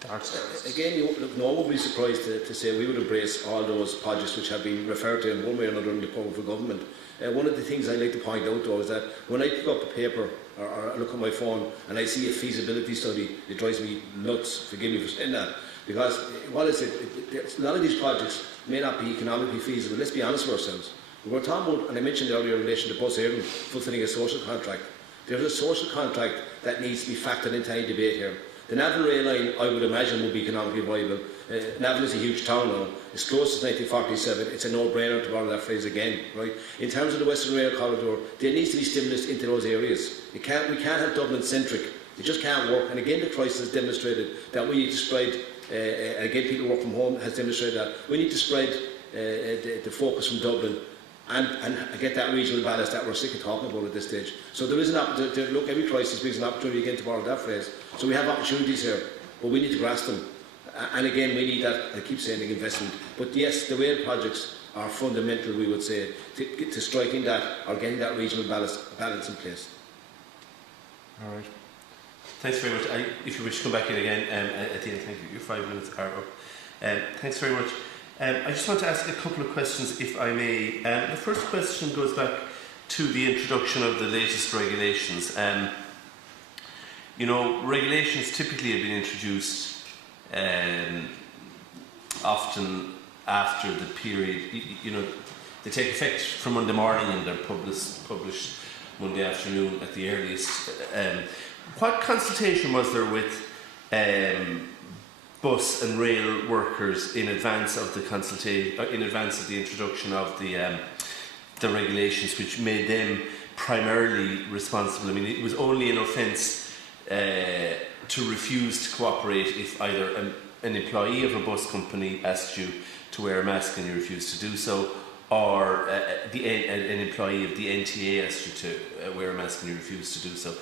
darts? Again, no one would be surprised to say we would embrace all those projects which have been referred to in one way or another in the powerful government. One of the things I like to point out, though, is that when I pick up a paper or look at my phone and I see a feasibility study, it drives me nuts, forgive me for saying that. Because what is it? A lot of these projects may not be economically feasible. Let's be honest with ourselves. We're talking about, and I mentioned earlier in relation to bus airing, fulfilling a social contract. There's a social contract that needs to be factored into any debate here. The Navan rail line, I would imagine, would be economically viable. Navan is a huge town now. It's closed since 1947. It's a no-brainer to borrow that phrase again, right? In terms of the Western Rail Corridor, there needs to be stimulus into those areas. We can't have Dublin-centric. It just can't work. And again, the crisis has demonstrated that we need to spread, again, people work from home has demonstrated that we need to spread the focus from Dublin and get that regional balance that we're sick of talking about at this stage. So there is an opportunity. Look, every crisis brings an opportunity again to borrow that phrase. So we have opportunities here, but we need to grasp them. And again, we need that, I keep saying, investment. But yes, the rail projects are fundamental, we would say, to striking that or getting that regional balance in place. All right. Thanks very much. If you wish to come back in again at the end, thank you. Your 5 minutes are up. Thanks very much. I just want to ask a couple of questions, if I may. The first question goes back to the introduction of the latest regulations. You know, regulations typically have been introduced often after the period. You know, they take effect from Monday morning and they're published Monday afternoon at the earliest. What consultation was there with bus and rail workers in advance of the introduction of the regulations, which made them primarily responsible? I mean, it was only an offence to refuse to cooperate if either an employee of a bus company asked you to wear a mask and you refused to do so, or an employee of the NTA asked you to wear a mask and you refused to do so.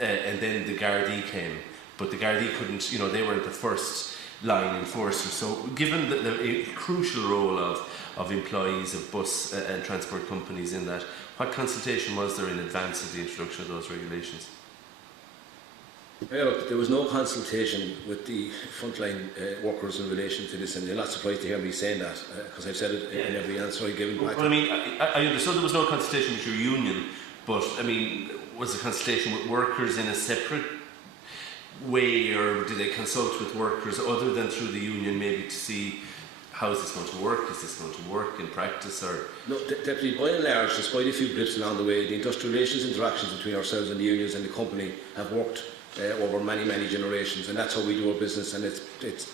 And then the Gardaí came. But the Gardaí couldn't, you know, they weren't the first line enforcers. So given the crucial role of employees of bus and transport companies in that, what consultation was there in advance of the introduction of those regulations? Yeah, look, there was no consultation with the frontline workers in relation to this, and you're not surprised to hear me saying that, because I've said it in every answer I've given back. Well, I mean, I understood there was no consultation with your union, but I mean, was the consultation with workers in a separate way, or did they consult with workers other than through the union, maybe to see how is this going to work? Is this going to work in practice? Or no, Deputy, by and large, despite a few blips along the way, the industrial relations interactions between ourselves and the unions and the company have worked over many generations, and that's how we do our business, and it's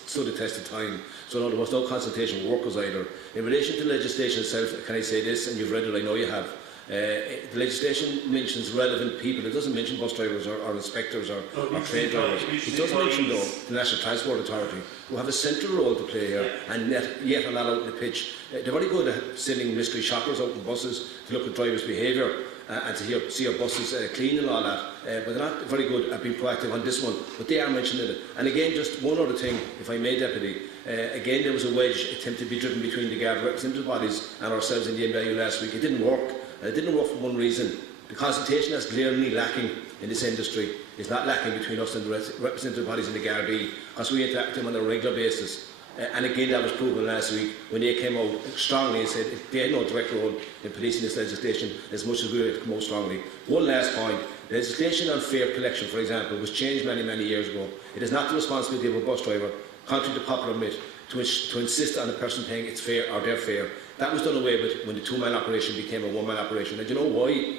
stood the test of time. So no, there was no consultation with workers either. In relation to the legislation itself, can I say this, and you've read it, I know you have. The legislation mentions relevant people. It doesn't mention bus drivers or inspectors or train drivers. It does mention, though, the National Transport Authority, who have a central role to play here, and yet are not out in the pitch. They're very good at sending mystery shoppers out in buses to look at drivers' behaviour and to see our buses clean and all that. But they're not very good at being proactive on this one. But they are mentioning it. And again, just one other thing, if I may, Deputy. Again, there was a wedge attempt to be driven between the Guard representative bodies and ourselves in the MBIU last week. It didn't work. It didn't work for one reason. The consultation that's clearly lacking in this industry is not lacking between us and the representative bodies in the Gardaí, because we interact with them on a regular basis. And again, that was proven last week when they came out strongly and said they had no direct role in policing this legislation as much as we were to come out strongly. One last point. Legislation on fare collection, for example, was changed many years ago. It is not the responsibility of a bus driver, contrary to popular myth, to insist on a person paying its fare or their fare. That was done away with when the two-man operation became a one-man operation. And do you know why?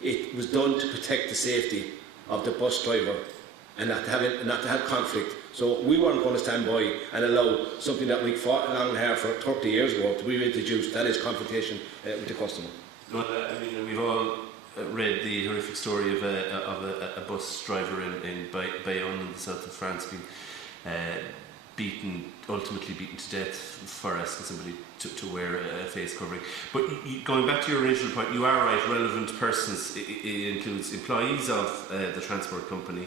It was done to protect the safety of the bus driver and not to have conflict. So we weren't going to stand by and allow something that we fought long and hard for 30 years ago to be introduced. That is confrontation with the customer. Well, I mean, we've all read the horrific story of a bus driver in Bayonne in the south of France being ultimately beaten to death for asking somebody to wear a face covering. But going back to your original point, you are right, relevant persons, it includes employees of the transport company,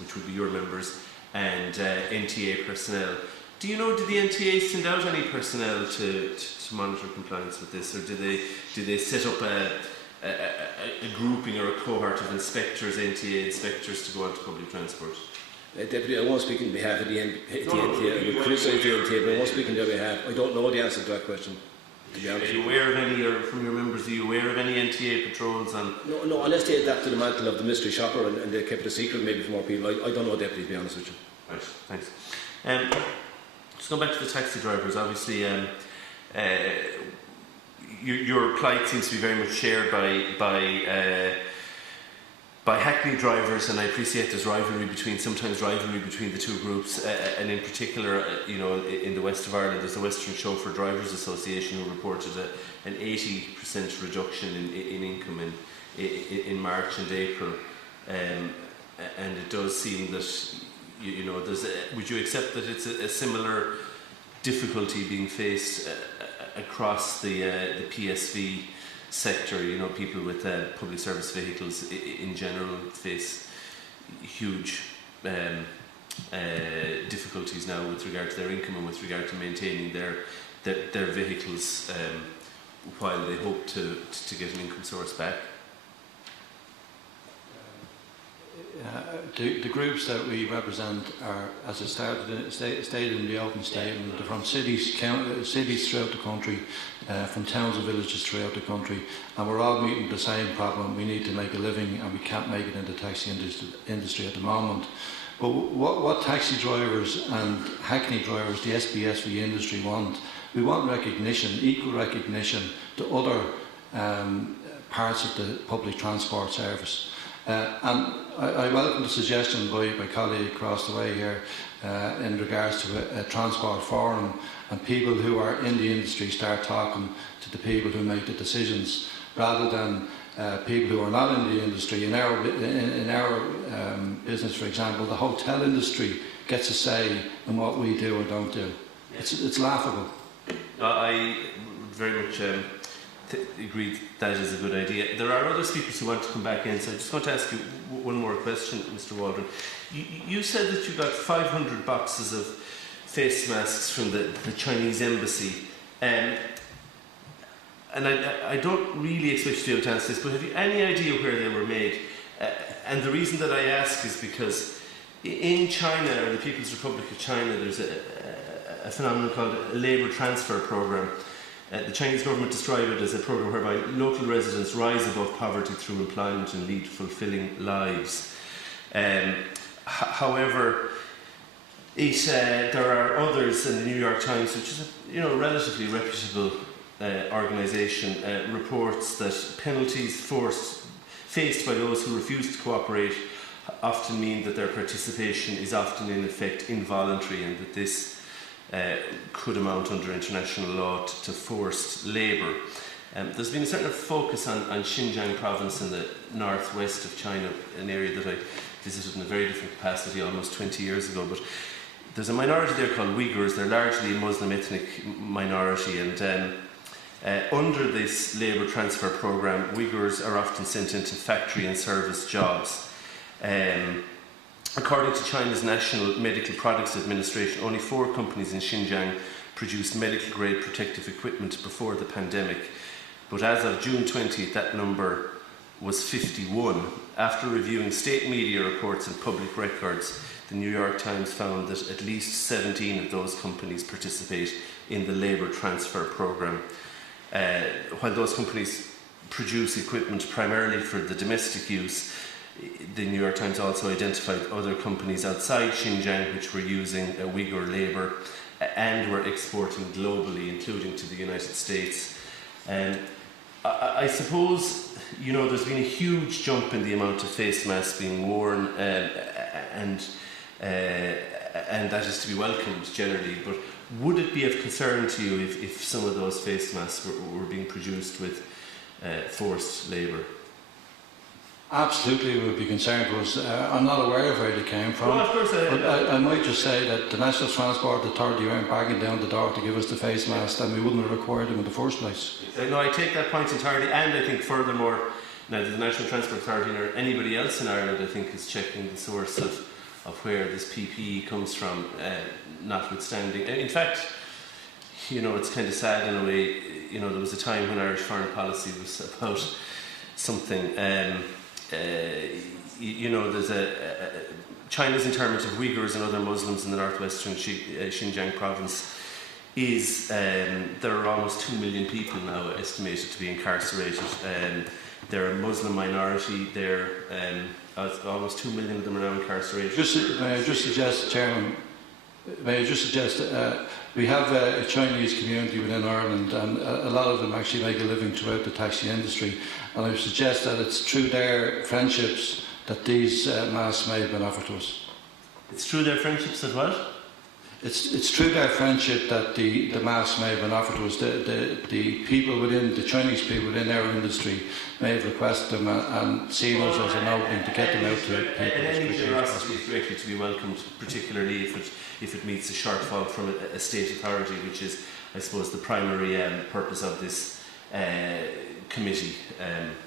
which would be your members, and NTA personnel. Do you know, did the NTA send out any personnel to monitor compliance with this, or did they set up a grouping or a cohort of inspectors, NTA inspectors, to go onto public transport? Deputy, I won't speak on behalf of the NTA. I would criticise the NTA, but I won't speak on their behalf. I don't know the answer to that question, to be honest. Are you aware of any, or from your members, are you aware of any NTA patrols on? No, unless they adapt to the mantle of the mystery shopper and they kept it a secret maybe for more people. I don't know, Deputy, to be honest with you. Right, thanks. Just going back to the taxi drivers, obviously your plight seems to be very much shared by Hackney drivers, and I appreciate there's sometimes rivalry between the two groups, and in particular, in the west of Ireland, there's the Western Chauffeur Drivers Association who reported an 80% reduction in income in March and April, and it does seem that would you accept that it's a similar difficulty being faced across the PSV sector? People with public service vehicles in general face huge difficulties now with regard to their income and with regard to maintaining their vehicles while they hope to get an income source back. The groups that we represent are, as I stated in the open statement, they're from cities throughout the country, from towns and villages throughout the country, and we're all meeting the same problem. We need to make a living, and we can't make it in the taxi industry at the moment. But what taxi drivers and hackney drivers, the SBSV industry want, we want recognition, equal recognition to other parts of the public transport service. And I welcome the suggestion by my colleague across the way here in regards to a transport forum, and people who are in the industry start talking to the people who make the decisions, rather than people who are not in the industry. In our business, for example, the hotel industry gets a say in what we do or don't do. It's laughable. I very much agree that is a good idea. There are other speakers who want to come back in, so I just want to ask you one more question, Mr. Waldron. You said that you got 500 boxes of face masks from the Chinese embassy, and I don't really expect you to be able to answer this, but have you any idea where they were made? And the reason that I ask is because in China, or the People's Republic of China, there's a phenomenon called a labour transfer programme. The Chinese government described it as a programme whereby local residents rise above poverty through employment and lead fulfilling lives. However, there are others, in the New York Times, which is a relatively reputable organisation, reports that penalties faced by those who refuse to cooperate often mean that their participation is often in effect involuntary, and that this could amount under international law to forced labour. There's been a certain focus on Xinjiang province in the northwest of China, an area that I visited in a very different capacity almost 20 years ago. But there's a minority there called Uyghurs. They're largely a Muslim ethnic minority, and under this labour transfer programme, Uyghurs are often sent into factory and service jobs. According to China's National Medical Products Administration, only 4 companies in Xinjiang produced medical-grade protective equipment before the pandemic. But as of June 20th, that number was 51. After reviewing state media reports and public records, the New York Times found that at least 17 of those companies participate in the labour transfer programme. While those companies produce equipment primarily for the domestic use, the New York Times also identified other companies outside Xinjiang which were using Uyghur labour and were exporting globally, including to the United States. I suppose, there's been a huge jump in the amount of face masks being worn, and that is to be welcomed generally, but would it be of concern to you if some of those face masks were being produced with forced labour? Absolutely, we would be concerned, because I'm not aware of where they came from. Well, of course, but I might just say that the National Transport Authority weren't banging down the door to give us the face masks, and we wouldn't have required them in the first place. No, I take that point entirely, and I think furthermore, now the National Transport Authority or anybody else in Ireland, I think, is checking the source of where this PPE comes from, notwithstanding. In fact, it's kind of sad in a way. There was a time when Irish foreign policy was about something. There's China's internment of Uyghurs and other Muslims in the northwestern Xinjiang province is there are almost 2 million people now estimated to be incarcerated. They're a Muslim minority. Almost 2 million of them are now incarcerated. Just suggest, Chairman, May I just suggest, we have a Chinese community within Ireland, and a lot of them actually make a living throughout the taxi industry, and I would suggest that it's through their friendships that these masks may have been offered to us. It's through their friendships as well? It's through their friendship that the masks may have been offered to us. The people within, the Chinese people within our industry may have requested them and seen us as an opening to get them out to people as any quickly as generosity possible. is greatly to be welcomed, particularly if it meets a shortfall from a state authority, which is, I suppose, the primary purpose of this committee.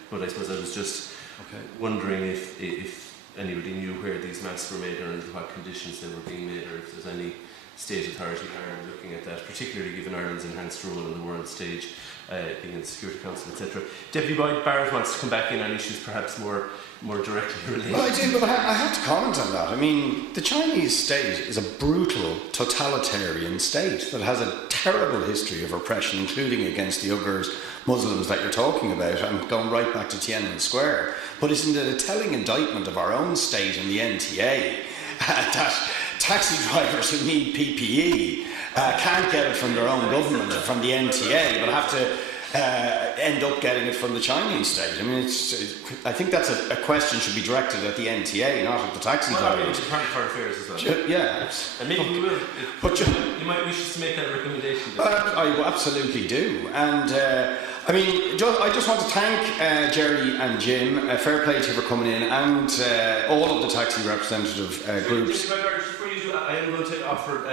But I suppose I was just wondering if anybody knew where these masks were made or in what conditions they were being made, or if there's any state authority in Ireland looking at that, particularly given Ireland's enhanced role on the world stage, being in the Security Council, etc. Deputy Boyd Barrett wants to come back in on issues perhaps more directly related. Well, I do, but I have to comment on that. I mean, the Chinese state is a brutal, totalitarian state that has a terrible history of oppression, including against the Uyghurs, Muslims that you're talking about, and going right back to Tiananmen Square. But isn't it a telling indictment of our own state and the NTA that taxi drivers who need PPE can't get it from their own government or from the NTA, but have to end up getting it from the Chinese state? I mean, I think that's a question should be directed at the NTA, not at the taxi drivers. Department for Affairs as well. Yeah. And maybe we will. But you might wish us to make that recommendation. I absolutely do. And I mean, I just want to thank Jerry and Jim. Fair play to you for coming in, and all of the taxi representative groups. I am going to offer.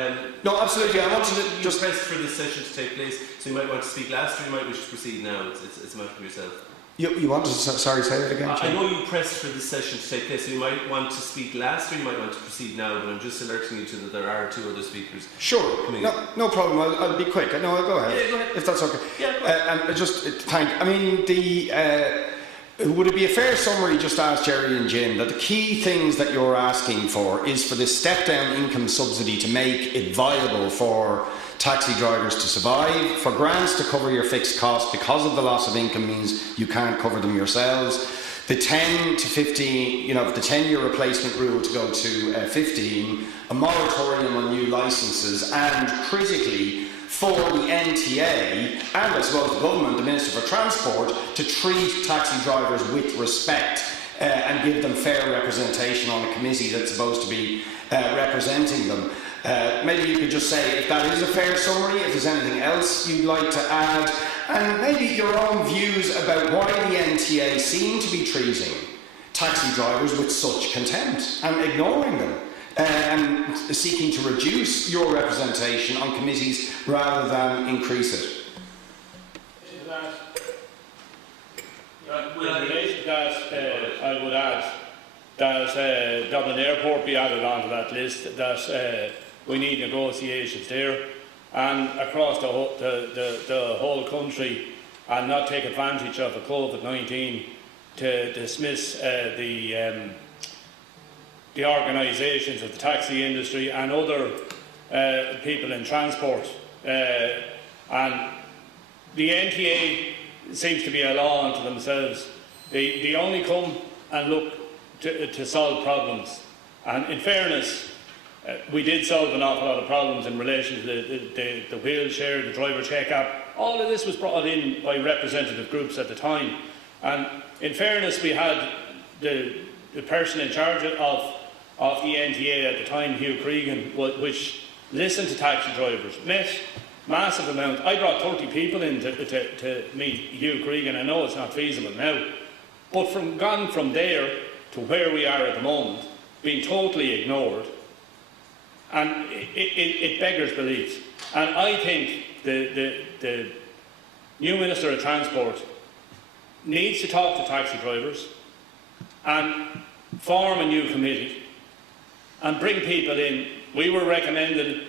No, absolutely. I wanted to just pressed for this session to take place, so you might want to speak last, or you might wish to proceed now. It's a matter for yourself. You want to? Sorry, say that again. I know you pressed for this session to take place, so you might want to speak last, or you might want to proceed now. But I'm just alerting you to that there are two other speakers. Sure. No problem. I'll be quick. No, I'll go ahead. Yeah, go ahead. If that's okay. Yeah. And just thank. I mean, would it be a fair summary, just to ask Jerry and Jim, that the key things that you're asking for is for this step-down income subsidy to make it viable for taxi drivers to survive, for grants to cover your fixed costs because of the loss of income means you can't cover them yourselves, the 10 to 15, the 10-year replacement rule to go to 15, a moratorium on new licences, and critically, for the NTA and I suppose the government, the Minister for Transport, to treat taxi drivers with respect and give them fair representation on a committee that's supposed to be representing them. Maybe you could just say if that is a fair summary, if there's anything else you'd like to add, and maybe your own views about why the NTA seem to be treating taxi drivers with such contempt and ignoring them. And seeking to reduce your representation on committees rather than increase it. In relation to that, I would add that Dublin Airport be added onto that list, that we need negotiations there and across the whole country, and not take advantage of the COVID-19 to dismiss the organisations of the taxi industry and other people in transport. And the NTA seems to be a law unto themselves. They only come and look to solve problems. And in fairness, we did solve an awful lot of problems in relation to the wheelchair, the driver check-up. All of this was brought in by representative groups at the time. And in fairness, we had the person in charge of the NTA at the time, Hugh Cregan, which listened to taxi drivers, met massive amount. I brought 30 people in to meet Hugh Cregan. I know it's not feasible now, but gone from there to where we are at the moment, being totally ignored, and it beggars belief. And I think the new Minister of Transport needs to talk to taxi drivers and form a new committee and bring people in. We were recommended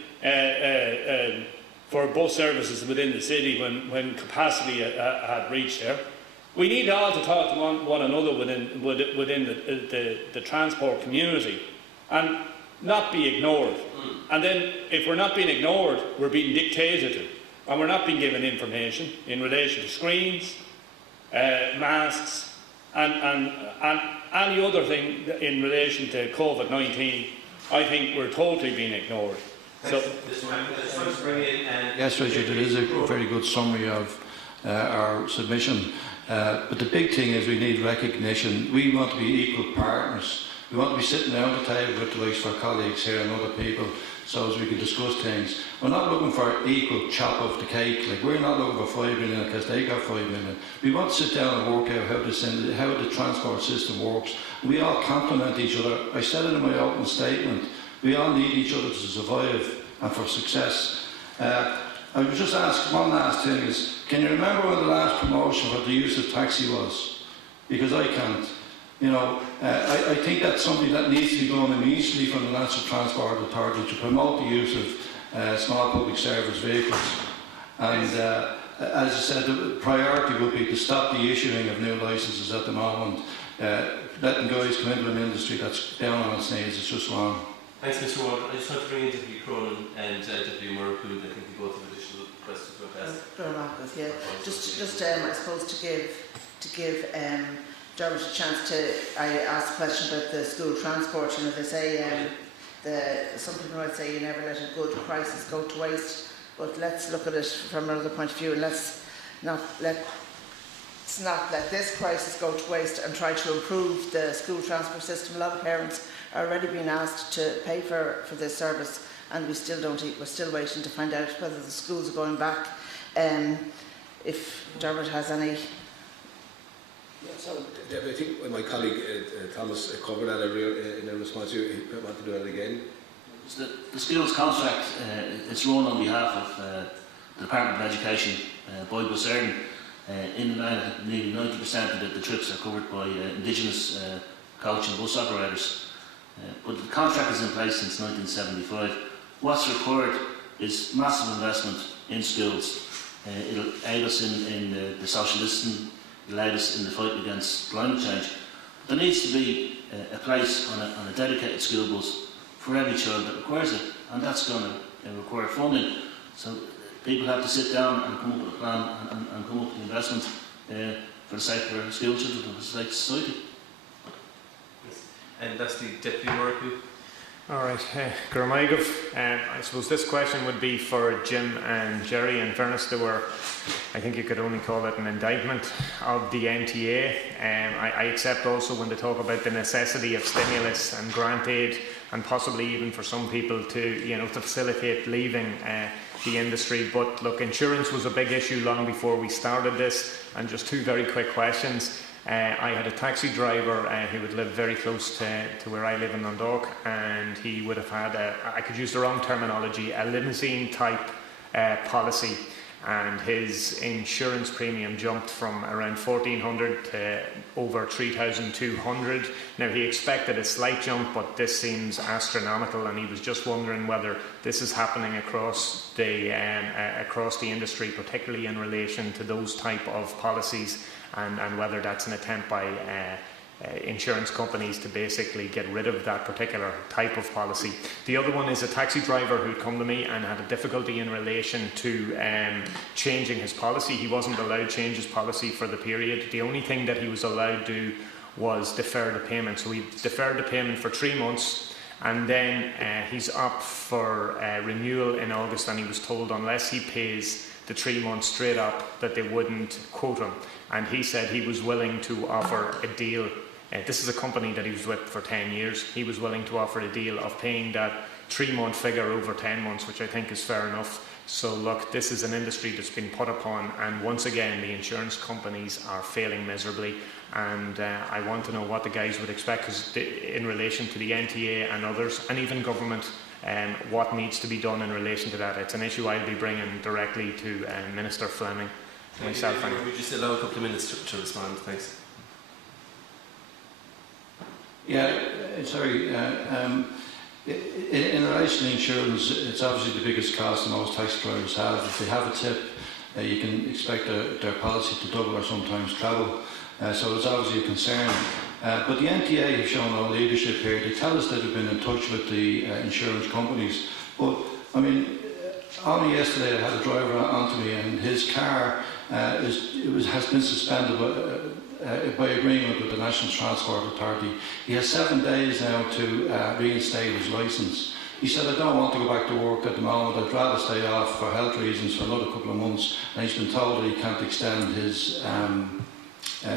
for bus services within the city when capacity had reached there. We need all to talk to one another within the transport community and not be ignored. And then if we're not being ignored, we're being dictated to, and we're not being given information in relation to screens, masks, and any other thing in relation to COVID-19. I think we're totally being ignored. Yes, Richard, it is a very good summary of our submission. But the big thing is we need recognition. We want to be equal partners. We want to be sitting down the table with the likes of our colleagues here and other people so as we can discuss things. We're not looking for equal chop of the cake. Like, we're not looking for 5 million because they got 5 million. We want to sit down and work out how the transport system works. We all complement each other. I said it in my opening statement. We all need each other to survive and for success. I would just ask one last thing is, can you remember when the last promotion for the use of taxi was? Because I can't. You know, I think that's something that needs to be done immediately from the National Transport Authority to promote the use of small public service vehicles. And as I said, the priority would be to stop the issuing of new licences at the moment. Letting guys come into an industry that's down on its knees is just wrong. Thanks, Mr. Ward. I just want to bring in Deputy Cronin and Deputy Murphy, who I think we both have additional questions to ask. Yeah. Just I suppose to give Dermot a chance to. I asked a question about the school transport. You know, they say some people might say you never let a good crisis go to waste, but let's look at it from another point of view, and let's not let this crisis go to waste and try to improve the school transport system. A lot of parents are already being asked to pay for this service, and we're still waiting to find out whether the schools are going back. If Dermot has any. Yeah, so I think my colleague Thomas covered that in a response. You want to do that again? The schools contract it's run on behalf of the Department of Education by Buserden. In nearly 90% of the trips are covered by Indigenous coach and bus operators. But the contract is in place since 1975. What's required is massive investment in schools. It'll aid us in the social distancing, it'll aid us in the fight against climate change. There needs to be a place on a dedicated school bus for every child that requires it, and that's going to require funding. So people have to sit down and come up with a plan and come up with investment for the sake of our school children and for the sake of society. And that's the Deputy Murphy. All right, Gurmaigov, I suppose this question would be for Jim and Jerry. In fairness, I think you could only call it an indictment of the NTA. I accept also when they talk about the necessity of stimulus and grant aid, and possibly even for some people to facilitate leaving the industry. But look, insurance was a big issue long before we started this. And just two very quick questions. I had a taxi driver who would live very close to where I live in Dundalk, and he would have had I could use the wrong terminology, a limousine type policy, and his insurance premium jumped from around 1,400 to over 3,200. Now, he expected a slight jump, but this seems astronomical, and he was just wondering whether this is happening across the industry, particularly in relation to those type of policies, and whether that's an attempt by insurance companies to basically get rid of that particular type of policy. The other one is a taxi driver who'd come to me and had a difficulty in relation to changing his policy. He wasn't allowed to change his policy for the period. The only thing that he was allowed to do was defer the payment. So he deferred the payment for 3 months, and then he's up for renewal in August, and he was told unless he pays the 3 months straight up that they wouldn't quote him. And he said he was willing to offer a deal. This is a company that he was with for 10 years. He was willing to offer a deal of paying that 3-month figure over 10 months, which I think is fair enough. So look, this is an industry that's been put upon, and once again the insurance companies are failing miserably. And I want to know what the guys would expect, because in relation to the NTA and others, and even government, what needs to be done in relation to that. It's an issue I'll be bringing directly to Minister Fleming. Myself. We just allow a couple of minutes to respond. Thanks. Yeah, sorry. In relation to insurance, it's obviously the biggest cost that most taxi drivers have. If they have a tip, you can expect their policy to double or sometimes treble. So it's obviously a concern. But the NTA have shown no leadership here. They tell us that they've been in touch with the insurance companies. But, I mean, only yesterday I had a driver onto me, and his car has been suspended by agreement with the National Transport Authority. He has 7 days now to reinstate his licence. He said, I don't want to go back to work at the moment, I'd rather stay off for health reasons for another couple of months, and he's been told that he can't extend his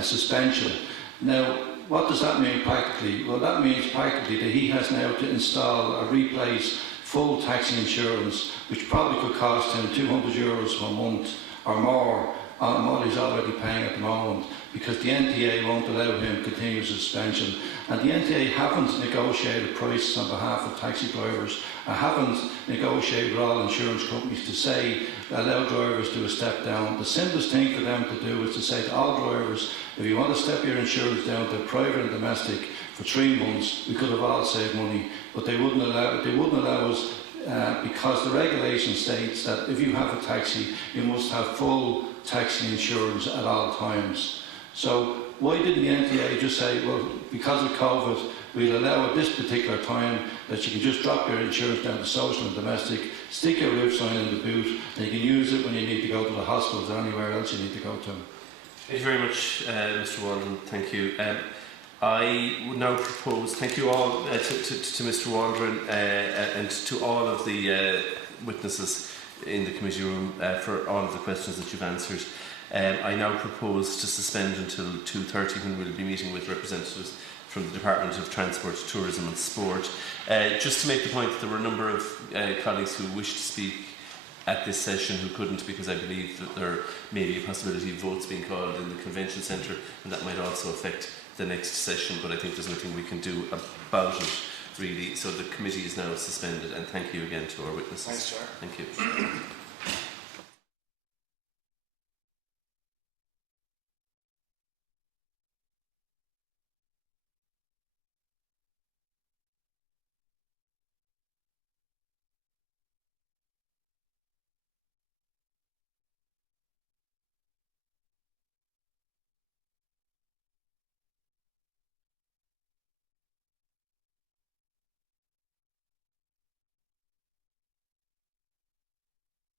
suspension. Now, what does that mean practically? Well, that means practically that he has now to install or replace full taxi insurance, which probably could cost him €200 a month or more on what he's already paying at the moment, because the NTA won't allow him continuous suspension. And the NTA haven't negotiated prices on behalf of taxi drivers. I haven't negotiated with all insurance companies to say, allow drivers to do a step down. The simplest thing for them to do is to say to all drivers, if you want to step your insurance down to private and domestic for 3 months, we could have all saved money, but they wouldn't allow us because the regulation states that if you have a taxi, you must have full taxi insurance at all times. So why didn't the NTA just say, well, because of COVID, we'll allow at this particular time that you can just drop your insurance down to social and domestic, stick your roof sign in the boot, and you can use it when you need to go to the hospitals or anywhere else you need to go to. Thank you very much, Mr. Waldron. Thank you. I would now propose, thank you all to Mr. Waldron and to all of the witnesses in the committee room for all of the questions that you've answered. I now propose to suspend until 2:30 when we'll be meeting with representatives from the Department of Transport, Tourism and Sport. Just to make the point that there were a number of colleagues who wished to speak at this session who couldn't, because I believe that there may be a possibility of votes being called in the convention centre, and that might also affect the next session, but I think there's nothing we can do about it really. So the committee is now suspended, and thank you again to our witnesses. Thanks, Chair. Thank you.